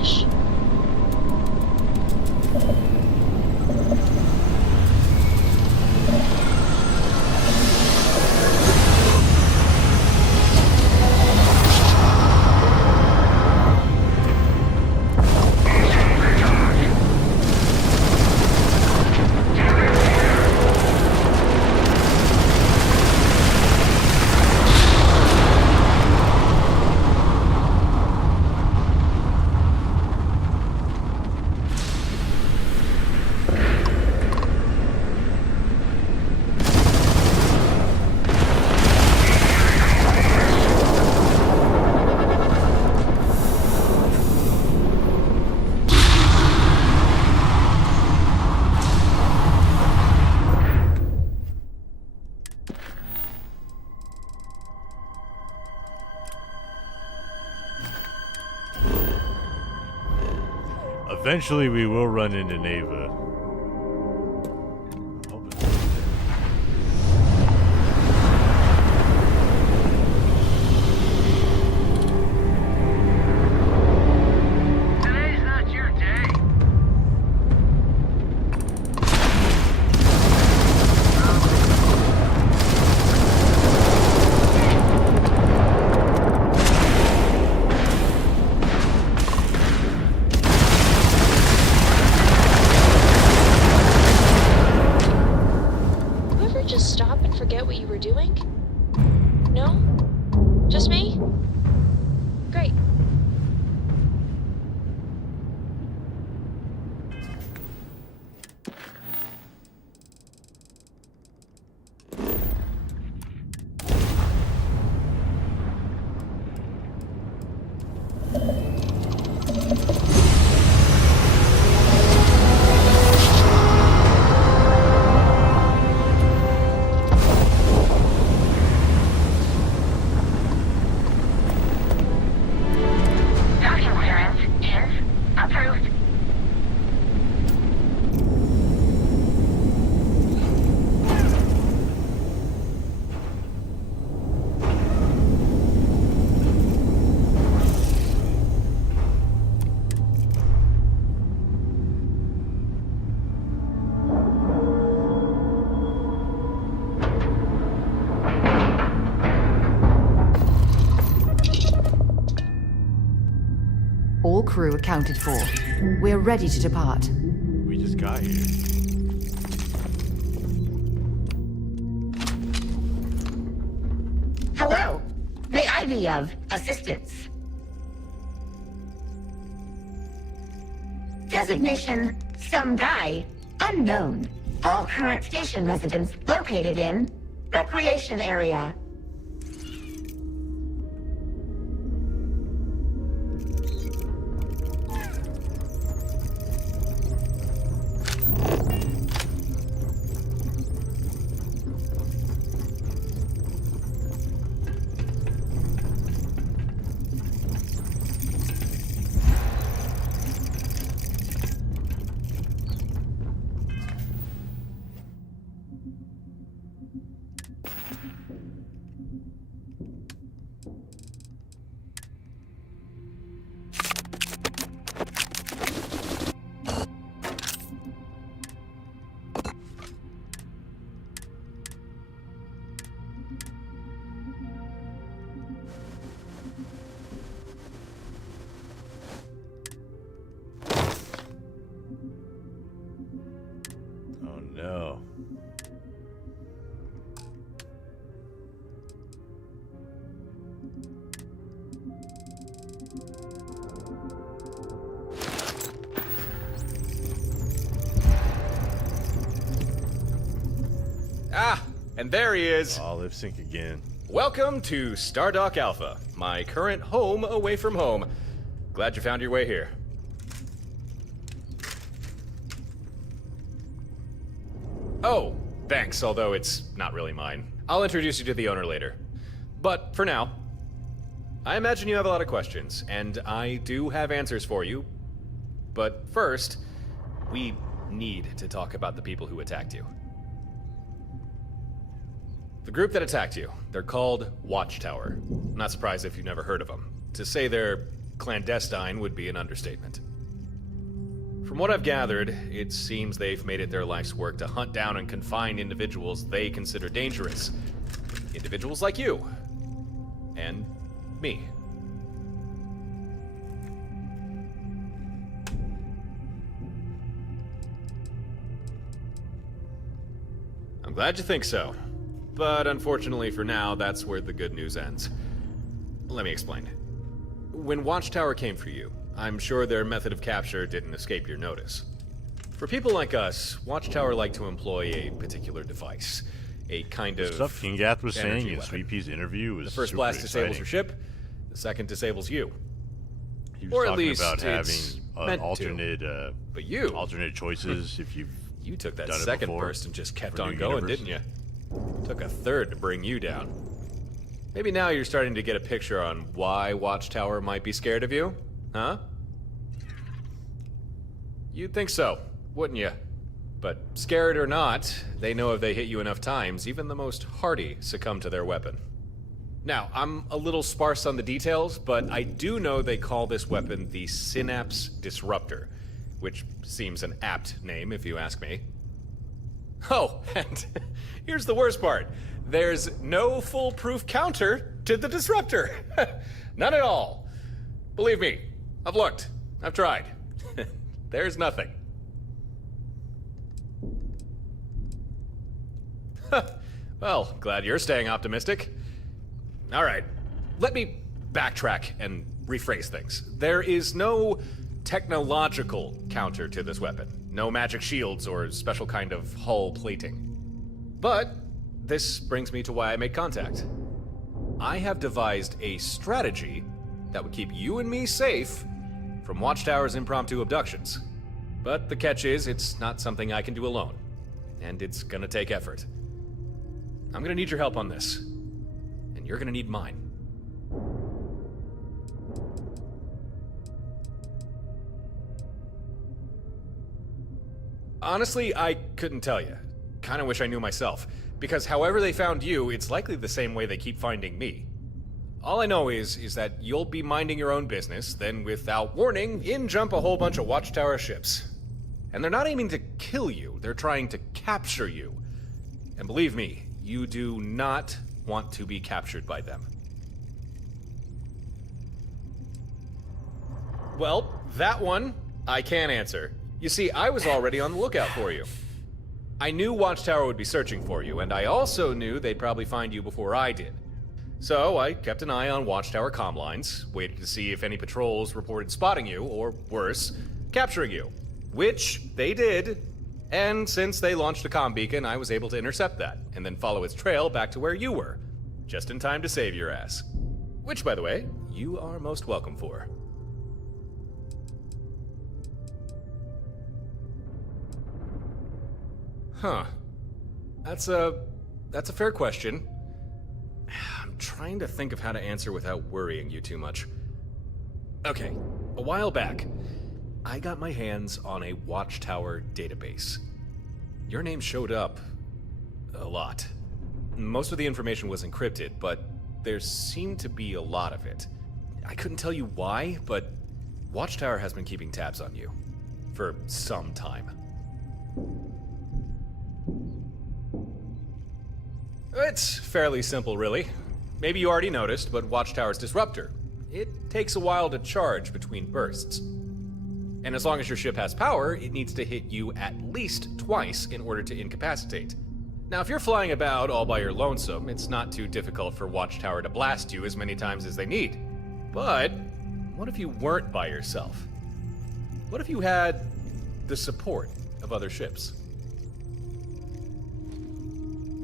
wish. Eventually, we will run into Neva. Today's not your day. You ever just stop and forget what you were doing? No? Just me? Great. Docking clearance is approved. All crew accounted for. We're ready to depart. We just got here. Hello. May I be of assistance? Designation, some guy, unknown. All current station residents located in recreation area. Oh no. Ah, and there he is. Oh, lip sync again. Welcome to Stardock Alpha, my current home away from home. Glad you found your way here. Oh, thanks, although it's not really mine. I'll introduce you to the owner later. But for now, I imagine you have a lot of questions, and I do have answers for you. But first, we need to talk about the people who attacked you. The group that attacked you, they're called Watchtower. I'm not surprised if you've never heard of them. To say they're clandestine would be an understatement. From what I've gathered, it seems they've made it their life's work to hunt down and confine individuals they consider dangerous. Individuals like you. And me. I'm glad you think so. But unfortunately for now, that's where the good news ends. Let me explain. When Watchtower came for you, I'm sure their method of capture didn't escape your notice. For people like us, Watchtower like to employ a particular device. A kind of stuff King Gath was saying in weapon. Sweet Interview was the first super blast disables exciting. your ship, the second disables you. He was Or at talking least about it's having meant alternate, But you, alternate choices if you've you took that done it second before burst and just kept for on New going, Universe. didn't you? Took a third to bring you down. Maybe now you're starting to get a picture on why Watchtower might be scared of you, huh? You'd think so, wouldn't you? But scared or not, they know if they hit you enough times, even the most hardy succumb to their weapon. Now, I'm a little sparse on the details, but I do know they call this weapon the Synapse Disruptor, which seems an apt name if you ask me. Oh, and here's the worst part. There's no foolproof counter to the Disruptor. None at all. Believe me, I've looked. I've tried. There's nothing. Well, glad you're staying optimistic. All right, let me backtrack and rephrase things. There is no technological counter to this weapon. No magic shields or special kind of hull plating. But this brings me to why I made contact. I have devised a strategy that would keep you and me safe from Watchtower's impromptu abductions. But the catch is, it's not something I can do alone. And it's gonna take effort. I'm gonna need your help on this. And you're gonna need mine. Honestly, I couldn't tell you. Kinda wish I knew myself. Because however they found you, it's likely the same way they keep finding me. All I know is that you'll be minding your own business, then without warning, in jump a whole bunch of Watchtower ships. And they're not aiming to kill you, they're trying to capture you. And believe me, you do not want to be captured by them. Well, that one, I can answer. You see, I was already on the lookout for you. I knew Watchtower would be searching for you, and I also knew they'd probably find you before I did. So I kept an eye on Watchtower comm lines, waited to see if any patrols reported spotting you, or worse, capturing you. Which they did, and since they launched a comm beacon, I was able to intercept that, and then follow its trail back to where you were, just in time to save your ass. Which, by the way, you are most welcome for. Huh. That's a fair question. I'm trying to think of how to answer without worrying you too much. Okay, a while back, I got my hands on a Watchtower database. Your name showed up a lot. Most of the information was encrypted, but there seemed to be a lot of it. I couldn't tell you why, but Watchtower has been keeping tabs on you for some time. It's fairly simple, really. Maybe you already noticed, but Watchtower's Disruptor. It takes a while to charge between bursts. And as long as your ship has power, it needs to hit you at least twice in order to incapacitate. Now, if you're flying about all by your lonesome, it's not too difficult for Watchtower to blast you as many times as they need. But what if you weren't by yourself? What if you had the support of other ships?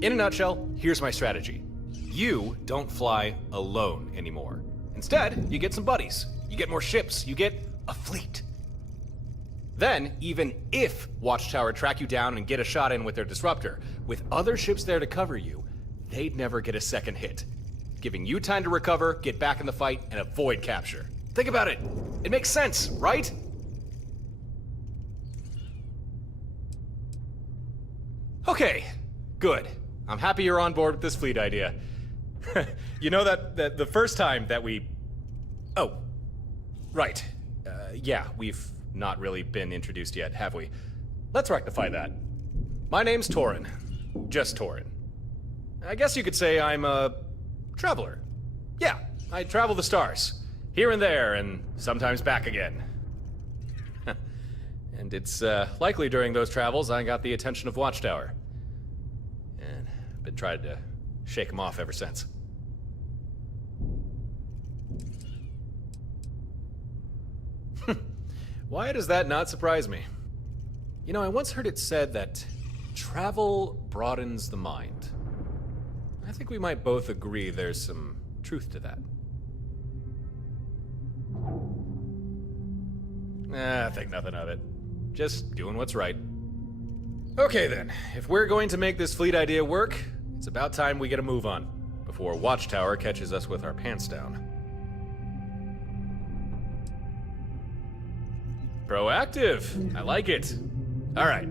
In a nutshell, here's my strategy. You don't fly alone anymore. Instead, you get some buddies. You get more ships. You get a fleet. Then, even if Watchtower track you down and get a shot in with their Disruptor, with other ships there to cover you, they'd never get a second hit, giving you time to recover, get back in the fight, and avoid capture. Think about it. It makes sense, right? Okay, good. I'm happy you're on board with this fleet idea. You know that the first time that we... Oh, Right. Yeah, we've not really been introduced yet, have we? Let's rectify that. My name's Torin. Just Torin. I guess you could say I'm a traveler. Yeah, I travel the stars. Here and there, and sometimes back again. And it's likely during those travels I got the attention of Watchtower. And I've been trying to shake him off ever since. Why does that not surprise me? You know, I once heard it said that travel broadens the mind. I think we might both agree there's some truth to that. I think nothing of it. Just doing what's right. Okay then, if we're going to make this fleet idea work, it's about time we get a move on, before Watchtower catches us with our pants down. Proactive. I like it. All right.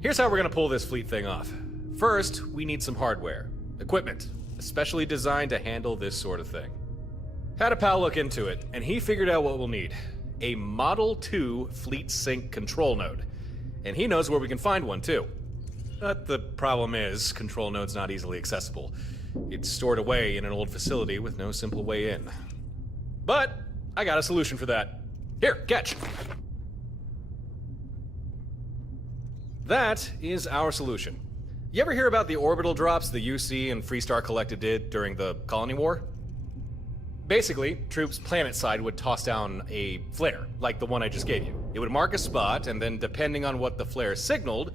Here's how we're gonna pull this fleet thing off. First, we need some hardware. Equipment. Especially designed to handle this sort of thing. Had a pal look into it, and he figured out what we'll need. A Model 2 Fleet Sync control node. And he knows where we can find one, too. But the problem is, control node's not easily accessible. It's stored away in an old facility with no simple way in. But I got a solution for that. Here, catch! That is our solution. You ever hear about the orbital drops the UC and Freestar Collective did during the Colony War? Basically, troops planet-side would toss down a flare, like the one I just gave you. It would mark a spot, and then depending on what the flare signaled,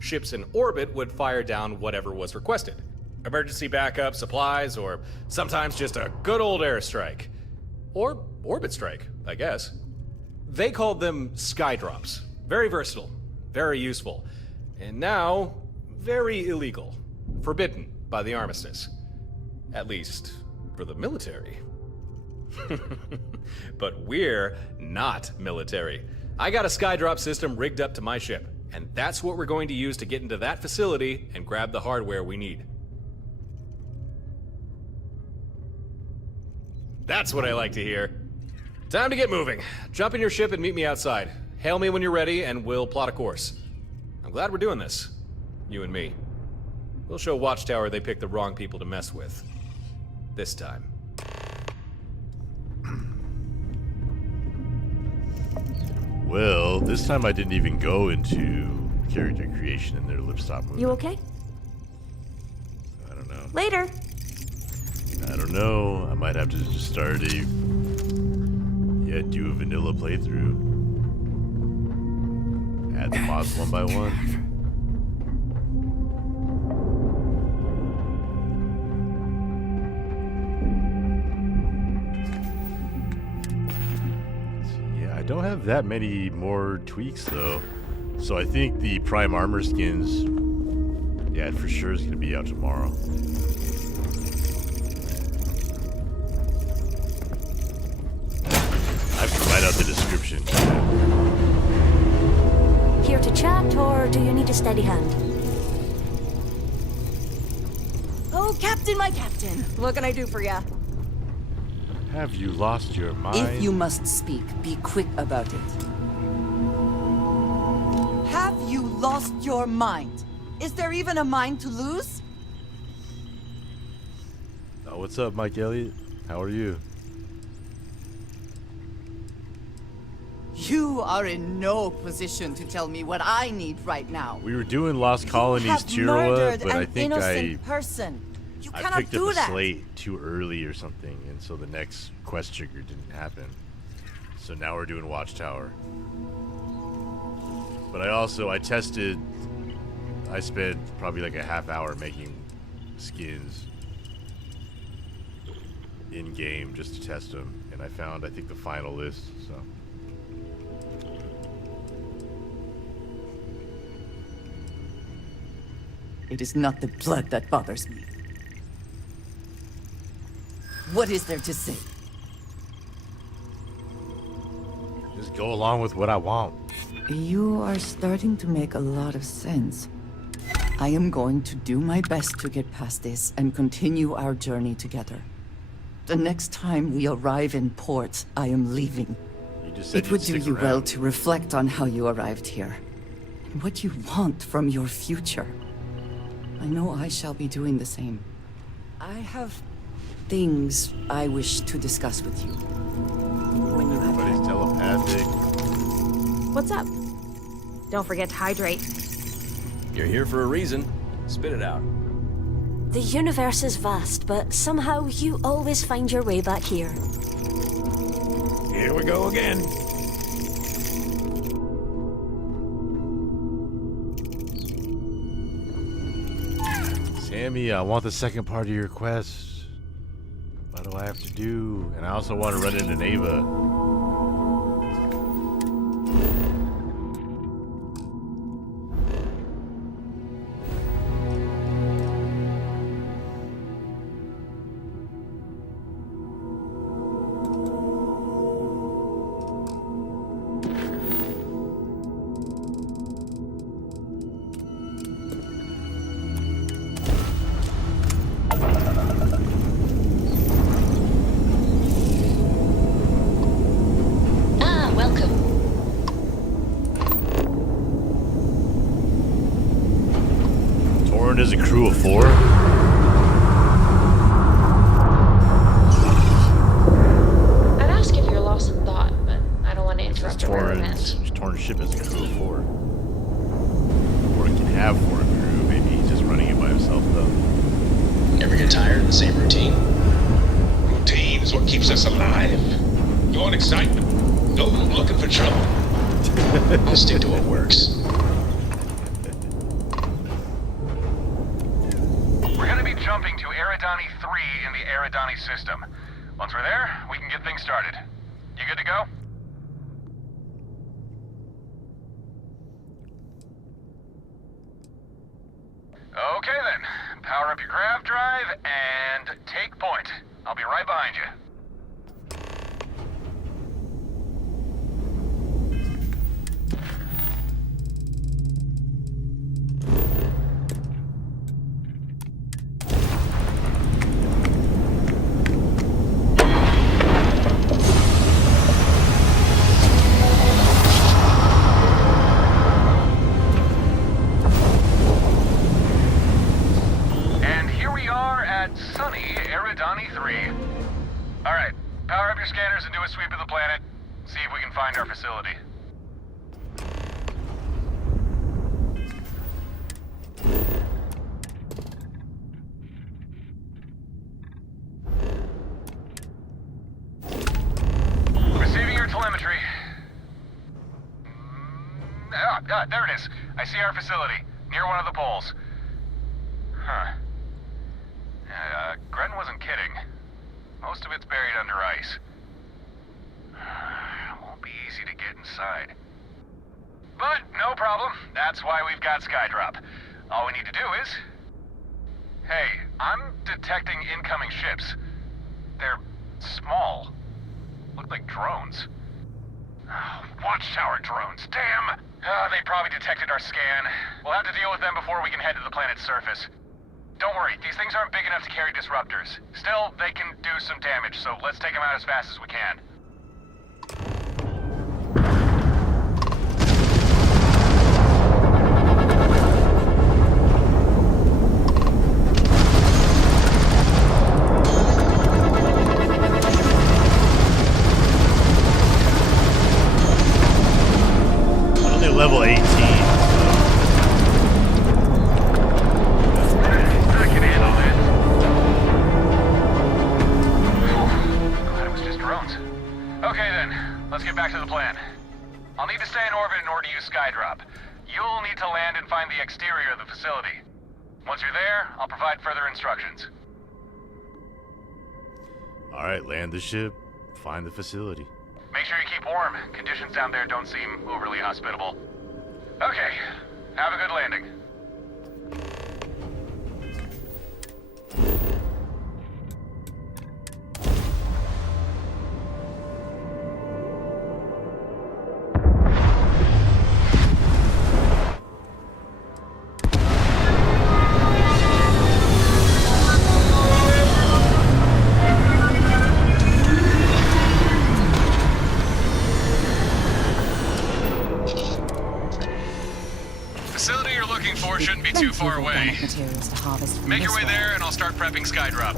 ships in orbit would fire down whatever was requested. Emergency backup, supplies, or sometimes just a good old airstrike. Or orbit strike, I guess. They called them sky drops. Very versatile, very useful, and now very illegal. Forbidden by the armistice. At least, for the military. But we're not military. I got a skydrop system rigged up to my ship, and that's what we're going to use to get into that facility and grab the hardware we need. That's what I like to hear. Time to get moving. Jump in your ship and meet me outside. Hail me when you're ready, and we'll plot a course. I'm glad we're doing this. You and me. We'll show Watchtower they picked the wrong people to mess with. This time. Well, this time I didn't even go into character creation in their lip stop movie. You okay? I don't know. Later. I don't know. I might have to just start a... Yeah, do a vanilla playthrough. Add the mods one by one. I don't have that many more tweaks though, so I think the Prime Armor skins, yeah, it for sure is going to be out tomorrow. I have to write out the description. Here to chat, or do you need a steady hand? Oh, Captain, my Captain. What can I do for ya? Have you lost your mind? If you must speak, be quick about it. Have you lost your mind? Is there even a mind to lose? Oh, what's up, Mike Elliott? How are you? You are in no position to tell me what I need right now. We were doing Lost Colonies You have Tirua, murdered but I an think innocent person. You I cannot picked do up a that. slate too early or something, and so the next quest trigger didn't happen. So now we're doing Watchtower. But I spent probably like a half hour making skins in game just to test them, and I found, I think, the final list. So it is not the blood that bothers me. What is there to say? just go along with what I want. You are starting to make a lot of sense. I am going to do my best to get past this and continue our journey together. The next time we arrive in port, I am leaving. You just said it would you'd do stick you around. well to reflect on how you arrived here, and what you want from your future. I know I shall be doing the same. I have things I wish to discuss with you. When you have Everybody's telepathic. What's up? Don't forget to hydrate. You're here for a reason. Spit it out. The universe is vast, but somehow you always find your way back here. Here we go again. Sammy, I want the second part of your quest. What do I have to do? And I also want to run into Neva. Is a crew of 4? I'd ask if you're lost in thought, but I don't want to interrupt your event. Torrent's ship is a crew of 4. Or it can have 4 crew. Maybe he's just running it by himself, though. Ever get tired of the same routine? Routine is what keeps us alive. You want excitement? Go looking for trouble. I'll stick to what works. Jumping to Eridani 3 in the Eridani system. Once we're there, we can get things started. You good to go? Okay then. Power up your grav drive and take point. I'll be right behind you. Sweep of the planet, see if we can find our facility. Receiving your telemetry. There it is. I see our facility, near one of the poles. Huh. Gren wasn't kidding. Most of it's buried under ice. Won't be easy to get inside. But no problem. That's why we've got Skydrop. All we need to do is... Hey, I'm detecting incoming ships. They're small. Look like drones. Watchtower drones, damn! They probably detected our scan. We'll have to deal with them before we can head to the planet's surface. Don't worry, these things aren't big enough to carry disruptors. Still, they can do some damage, so let's take them out as fast as we can. Level 18. I can handle this. Glad it was just drones. Okay then, let's get back to the plan. I'll need to stay in orbit in order to use Skydrop. You'll need to land and find the exterior of the facility. Once you're there, I'll provide further instructions. Alright, land the ship, find the facility. Make sure you keep warm. Conditions down there don't seem overly hospitable. Okay, have a good landing. looking for shouldn't be too far away. Make your way there and I'll start prepping Skydrop.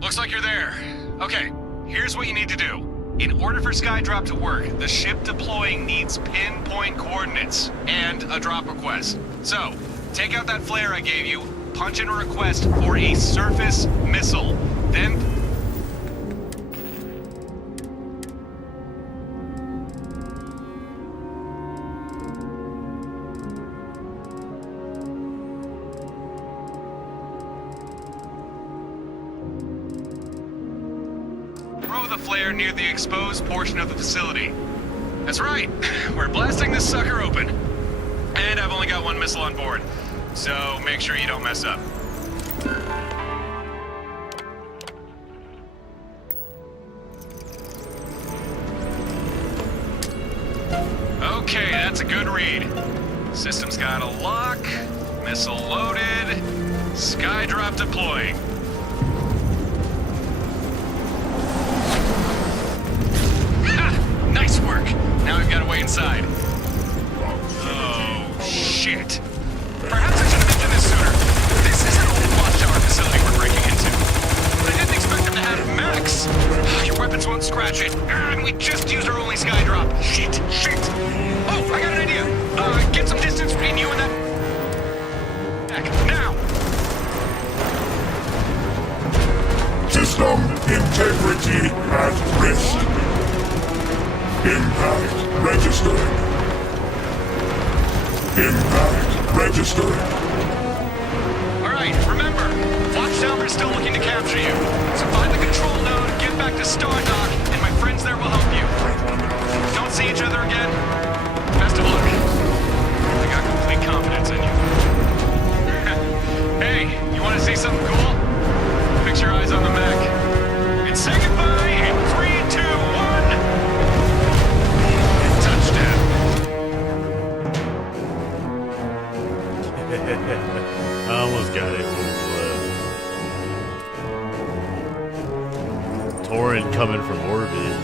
Looks like you're there. Okay, here's what you need to do. In order for Skydrop to work, the ship deploying needs pinpoint coordinates and a drop request. So, take out that flare I gave you, punch in a request for a surface missile, then... throw the flare near the exposed portion of the facility. That's right, we're blasting this sucker open. And I've only got one missile on board, so make sure you don't mess up. Okay, that's a good read. System's got a lock, missile loaded, Skydrop deploying. Nice work! Now we've got a way inside. Oh, shit. Perhaps I should have mentioned this sooner. This is an old watchtower facility we're breaking into. But I didn't expect them to have max. Your weapons won't scratch it. And we just used our only Skydrop. Shit. Oh, I got an idea. Get some distance between you and that... now! System integrity at risk. Impact registering. Impact registering. Alright, remember, Watchtower's still looking to capture you. So find the control node, get back to Stardock, and my friends there will help you. Don't see each other again. Best of luck. I got complete confidence in you. Hey, you want to see something cool? Fix your eyes on the mech. And say goodbye in 3, 2, 1... I almost got it. Torrent coming from orbit.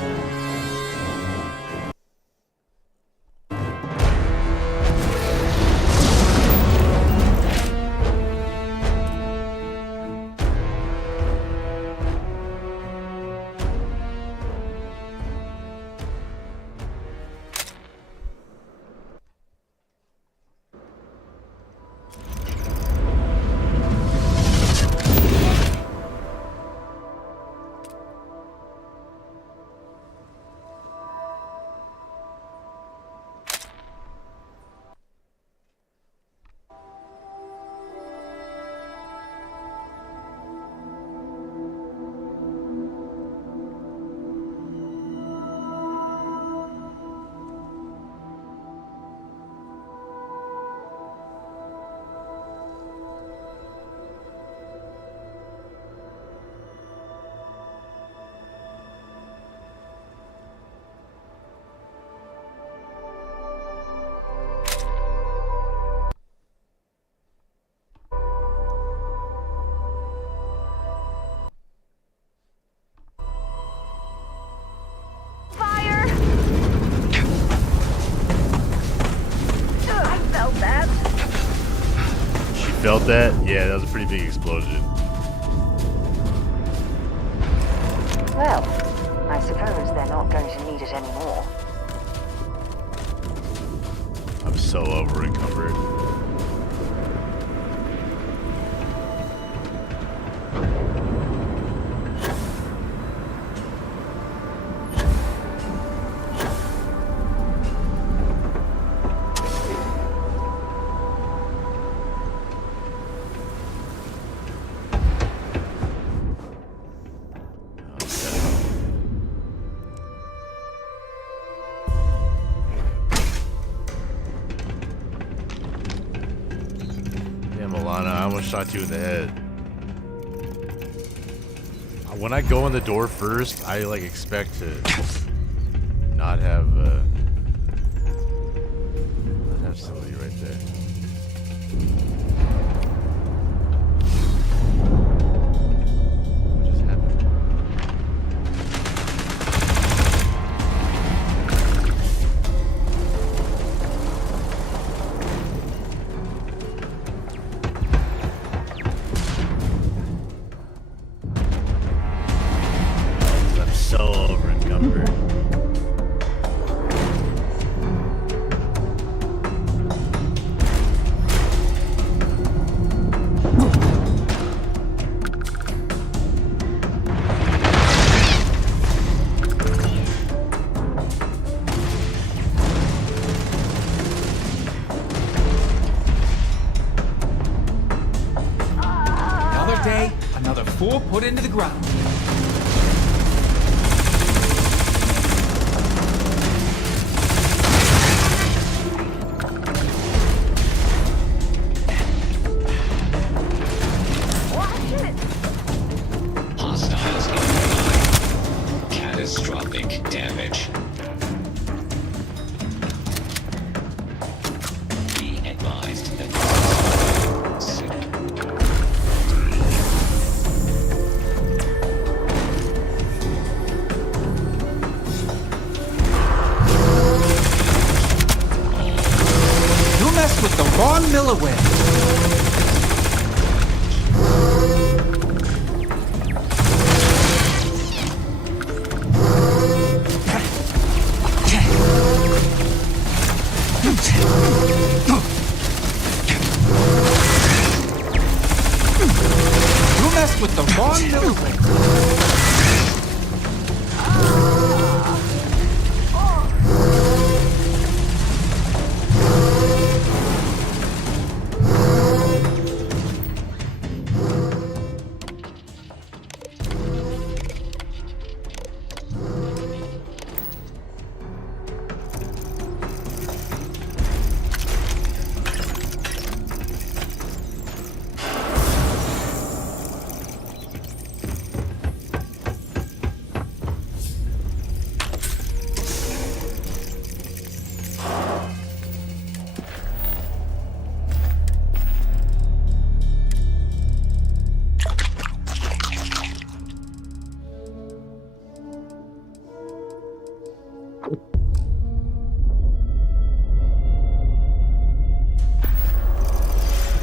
Felt that? Yeah, that was a pretty big explosion. Well, I suppose they're not going to need it anymore. I'm so over encumbered. someone shot you in the head. When I go in the door first, I like expect to not have somebody right there. What just happened? I'm so over encumbered. Another day, another 4 put into the ground. Hostiles incoming. Catastrophic damage. Be advised that this is You messed with the wrong Millaway. You messed with the wrong Millaway.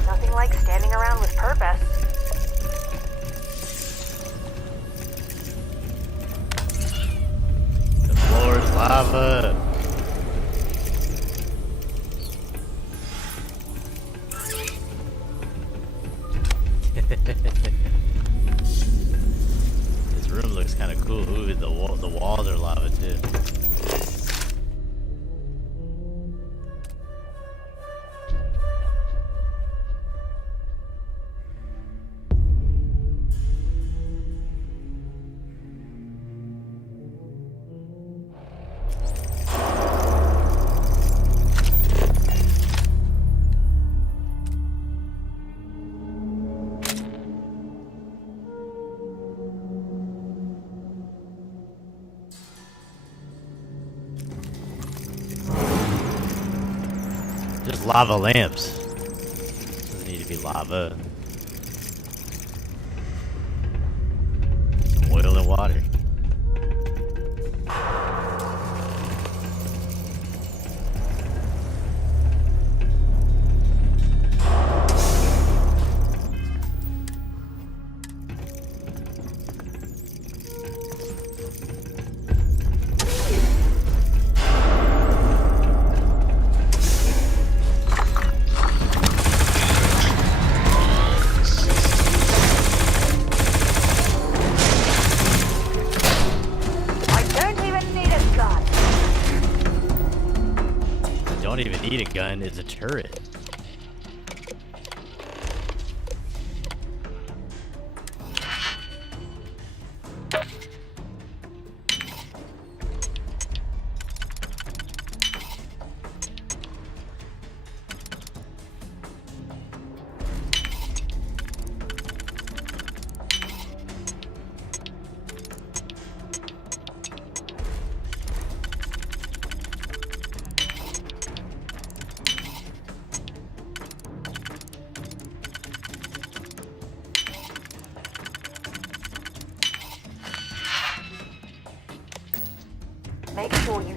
Nothing like standing around with purpose. The floor is lava. This room looks kind of cool. Ooh, the walls are lava too. Just lava lamps. Doesn't need to be lava. Some oil and water. Don't even need a gun, it's a turret.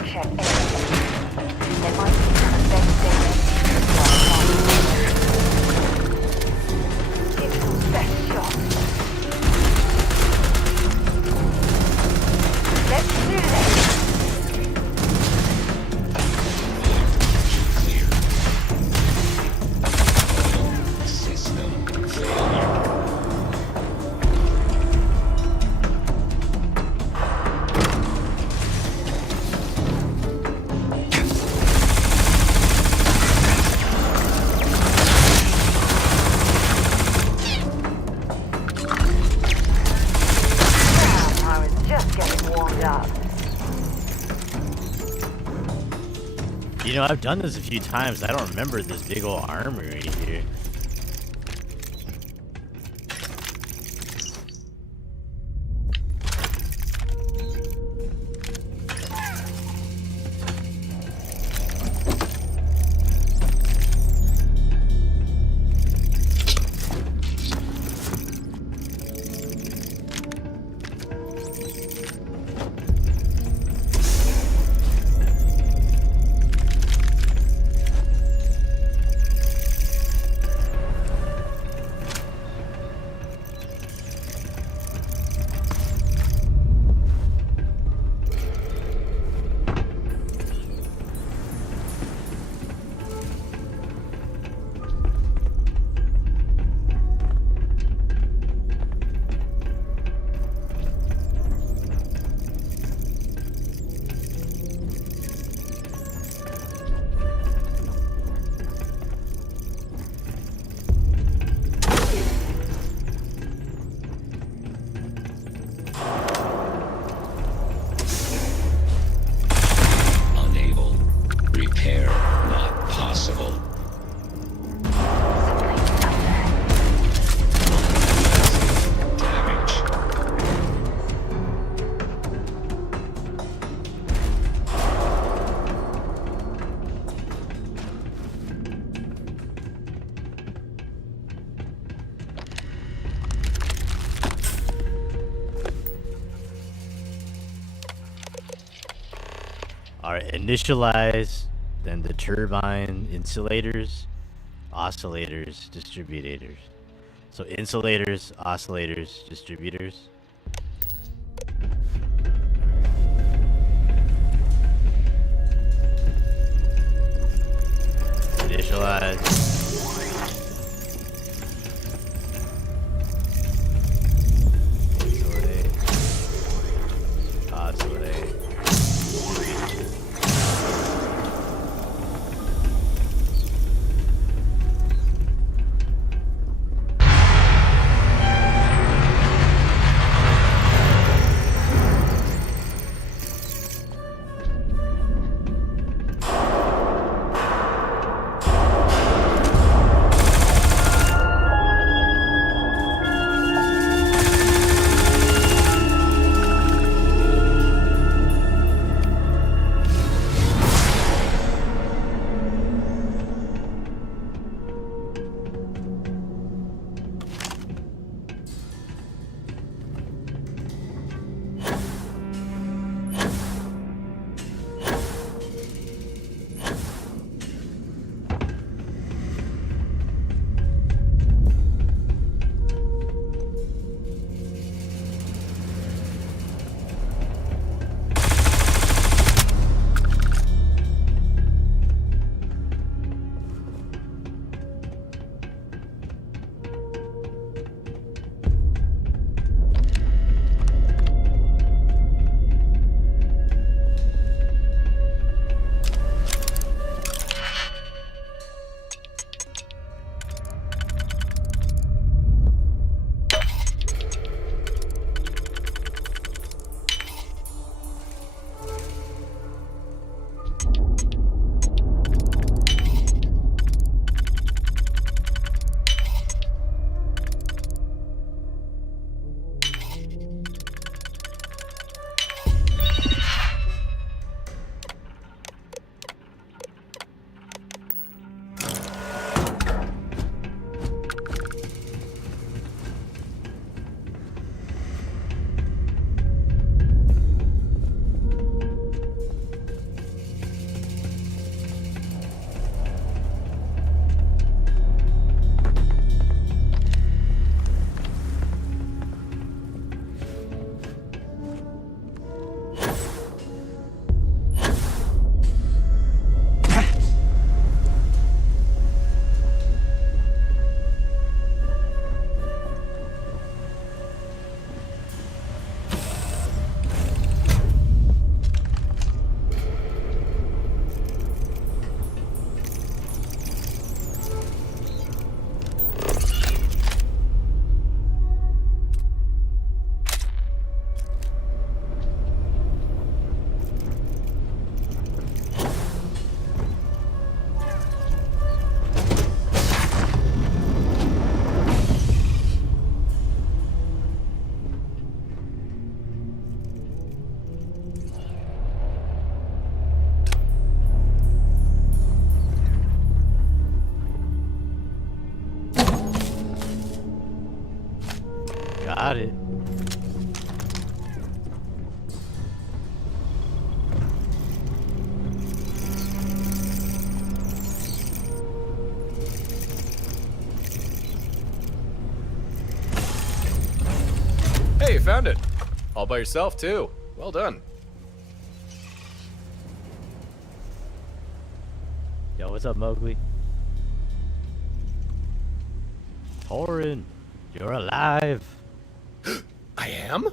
Check everything. There might be some events there. Give it your best shot. Let's do this. You know, I've done this a few times. I don't remember this big old armory here. Alright, initialize, then the turbine insulators, oscillators, distributors. So insulators, oscillators, distributors. Initialize. got it. Hey, you found it. All by yourself, too. Well done. Yo, what's up, Mowgli? Torin, you're alive. I am?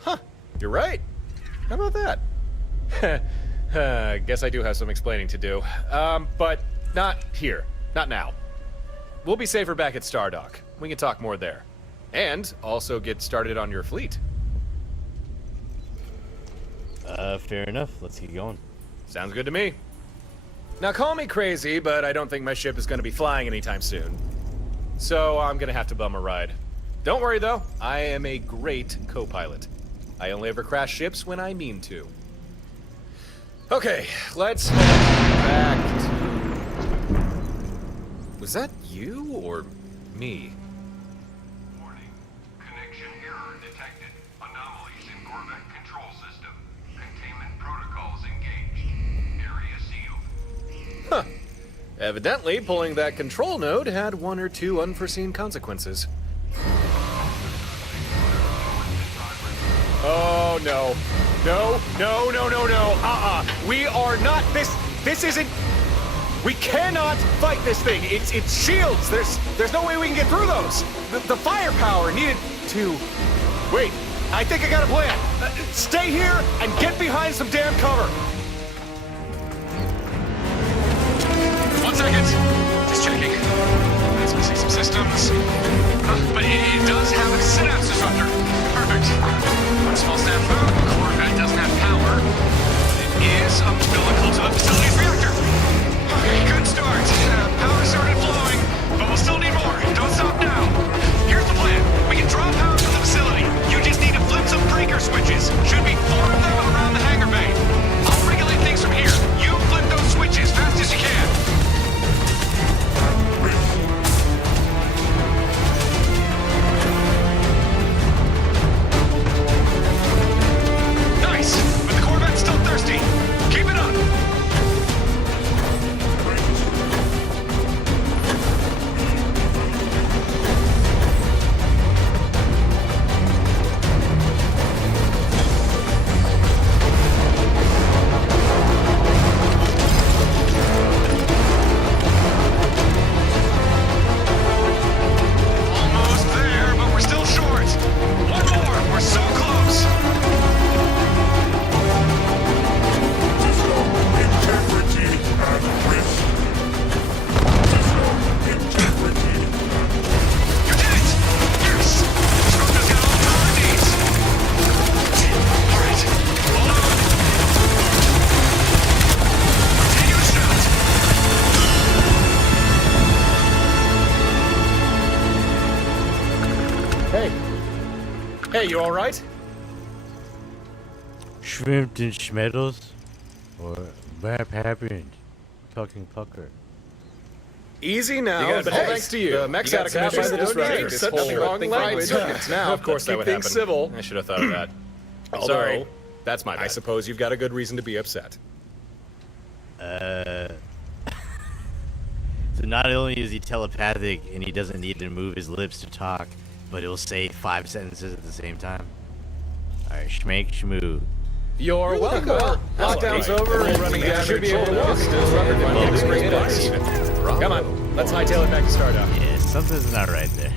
Huh, you're right. How about that? Guess I do have some explaining to do. But not here. Not now. We'll be safer back at Stardock. We can talk more there. And also get started on your fleet. Fair enough. Let's get going. Sounds good to me. Now call me crazy, but I don't think my ship is going to be flying anytime soon. So I'm going to have to bum a ride. Don't worry though, I am a great co-pilot. I only ever crash ships when I mean to. Okay, let's head back to... Was that you or me? Warning. Connection error detected. Anomalies in Corvette control system. Containment protocols engaged. Area sealed. Huh. Evidently, pulling that control node had one or two unforeseen consequences. Oh, no. No, no, no, no, no. We are not... This isn't... We cannot fight this thing. It's shields. There's no way we can get through those. The firepower needed to... Wait, I think I got a plan. Stay here and get behind some damn cover. 1 second. Just checking. It's missing some systems. But it does have a synapse disruptor. Perfect. One small snafu. Corvette doesn't have power. It is umbilical to the facility's reactor. Okay, good start. Power started flowing, but we'll still need more. Don't stop now. Here's the plan. We can draw power from the facility. You just need to flip some breaker switches. Should be 4 of them around the hangar bay. I'll regulate things from here. You flip those switches fast as you can. Nice, but the Corvette's still thirsty. Keep it up. Almost there, but we're still short. One more, we're so close. System integrity at risk. System integrity. You did it! Yes! Disruptor's got all the power it needs. All right, hold on. Continue to shout. Hey. Hey, you all right? Shrimp and schmeddles? Or what happened? Fucking pucker. Easy now, You got but past. thanks to you. The mechs out of got commission. by the disruptor. Such This whole strong thing language. finds Now, of course, that Keep would things happen. civil. I should have thought of that. Sorry. That's my bad. I suppose you've got a good reason to be upset. So not only is he telepathic and he doesn't need to move his lips to talk, but he'll say 5 sentences at the same time. Alright, schmake schmoo. You're welcome. Lockdown's over and running down should be able to walk. Come on, let's hightail it back to Stardock. Yeah, something's not right there.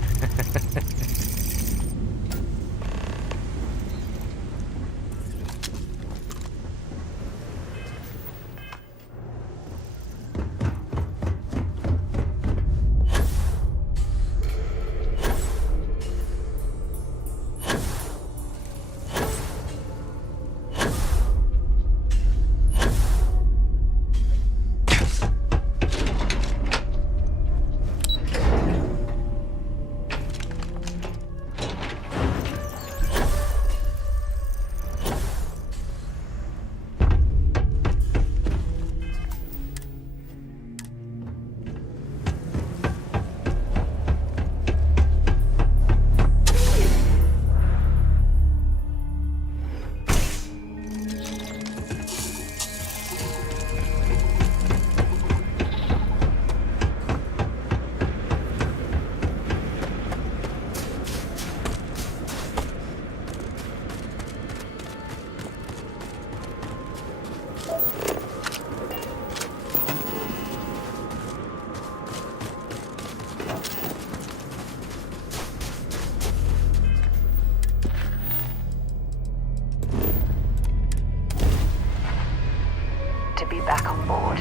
to be back on board.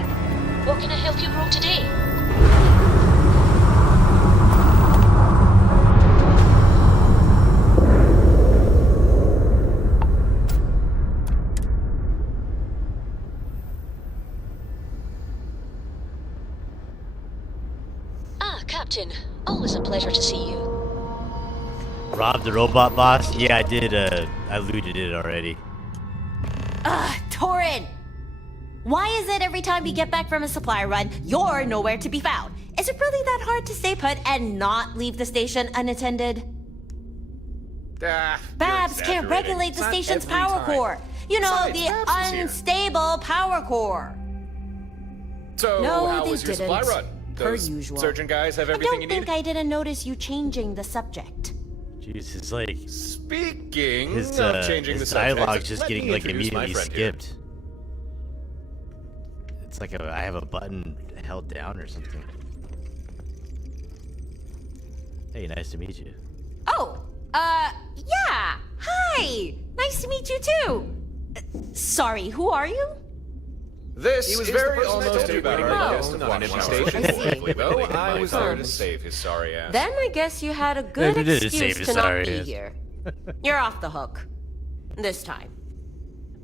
What can I help you grow today? Ah, Captain. Always a pleasure to see you. Rob the robot boss? Yeah, I did, I looted it already. Torin! Why is it every time we get back from a supply run, you're nowhere to be found? Is it really that hard to stay put and not leave the station unattended? Babs can't regulate the station's power core. You know, the unstable power core. So, No, how they was your supply didn't. run? Per Those usual. surgeon guys have everything you I don't need? think I didn't notice you changing the subject. Jeez, it's like Speaking his, of changing his the subject, dialogue's just let getting me like introduce my immediately friend here. skipped. It's like I have a button held down or something. Hey, nice to meet you. Oh, yeah. Hi. Nice to meet you too. Sorry, who are you? This He was is very the person I almost told you about everybody our knows guest the on an Watch empty Tower. station. I see. Briefly, though, I was there to Fun. save his sorry ass. Then I guess you had a good we did save excuse his to not sorry be ass. here. You're off the hook. This time.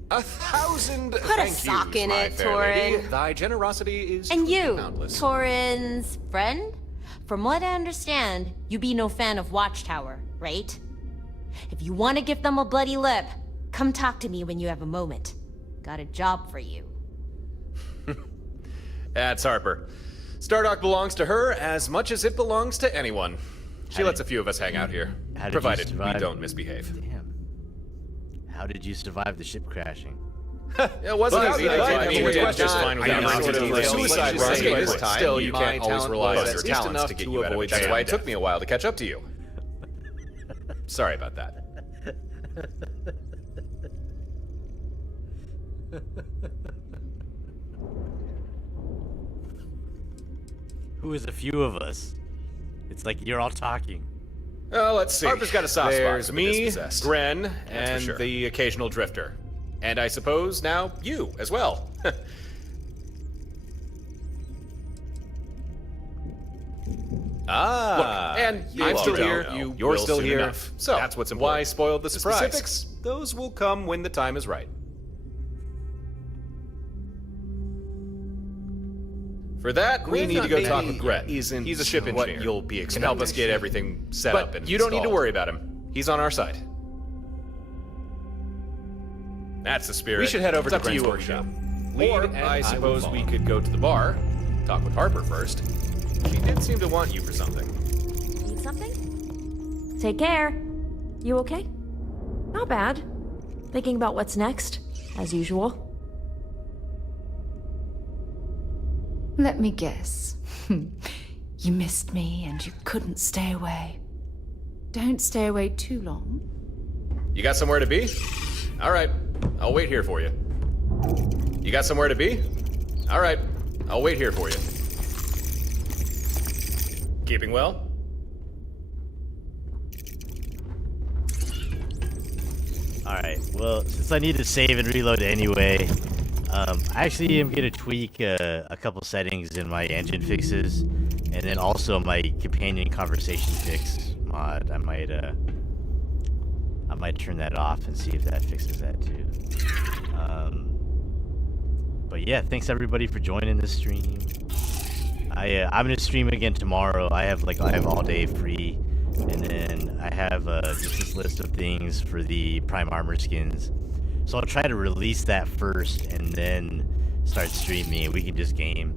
1,000 Put a thank sock yous, in my it, fair lady. Torin. Thy generosity is And truly you, boundless. Torin's friend? From what I understand, you be no fan of Watchtower, right? If you want to give them a bloody lip, come talk to me when you have a moment. Got a job for you. That's Harper. Stardock belongs to her as much as it belongs to anyone. She lets a few of us hang out here, How did you provided we survive? don't misbehave. Damn. How did you survive the ship crashing? It wasn't But easy. I I mean, mean, we're we're just fine I without am sort sort of of like like suicide suicide run. run. This time, still, you My can't always talent rely on was your at least talents enough to get to you out of a avoid jam. That's jam why it death. took me a while to catch up to you. Sorry about that. Who is a few of us? It's like you're all talking. Oh, let's see. Harper's got a soft spot There's for the me, dispossessed. Gren, That's for and sure. the occasional drifter. And I suppose now you as well. Ah, Look, and you I'm all still don't here. know. You're still soon here. enough. So That's what's Why important. spoil the surprise? specifics, Those will come when the time is right. For that, we Gren need to go maybe talk with Gren. isn't He's a ship what engineer. you'll be Can help us expecting. get everything set But up and you don't need to installed. worry about him. He's on our side. That's the spirit. We should head over It's to up to Gren's you, workshop. Lead, Or and I I will suppose we follow. could go to the bar, talk with Harper first. She did seem to want you for something. Need something? Take care. You okay? Not bad. Thinking about what's next, as usual. Let me guess. You missed me and you couldn't stay away. Don't stay away too long. You got somewhere to be? All right, I'll wait here for you. You got somewhere to be? All right, I'll wait here for you. Keeping well? Alright, well, since I need to save and reload anyway, I actually am going to tweak a couple settings in my engine fixes, and then also my companion conversation fix mod. I might turn that off and see if that fixes that too. But yeah, thanks everybody for joining this stream. I'm gonna stream again tomorrow. I have all day free, and then I have just this list of things for the Prime Armor skins. So I'll try to release that first, and then start streaming. We can just game,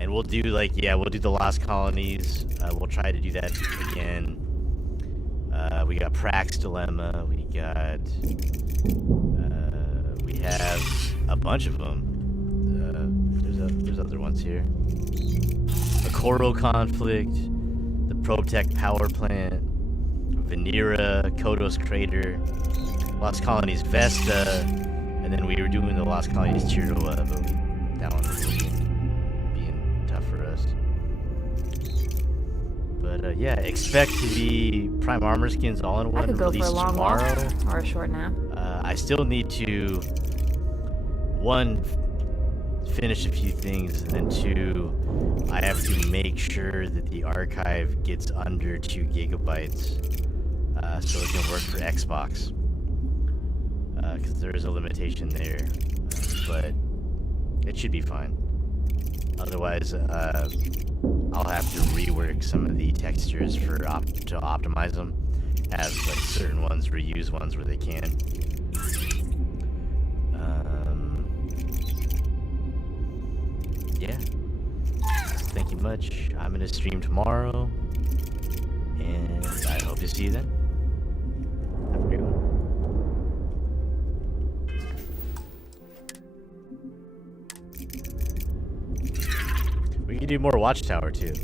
and we'll do we'll do the Lost Colonies. We'll try to do that again. We got Prax Dilemma. We have a bunch of them. There's other ones here. The Coro Conflict, the Protect Power Plant, Venera, Kodos Crater, Lost Colonies Vesta, and then we were doing the Lost Colonies Chiroa, but that one was being tough for us. But yeah, expect the Prime Armor skins all in one I could go for a released long tomorrow. walk or a short nap. I still need to finish a few things, and then 2, I have to make sure that the archive gets under 2 gigabytes, so it can work for Xbox. Because there is a limitation there, but it should be fine. Otherwise, I'll have to rework some of the textures to optimize them. Have like certain ones reuse ones where they can. Yeah. Thank you much. I'm gonna stream tomorrow, and I hope to see you then. Have a great one. We can do more Watchtower too.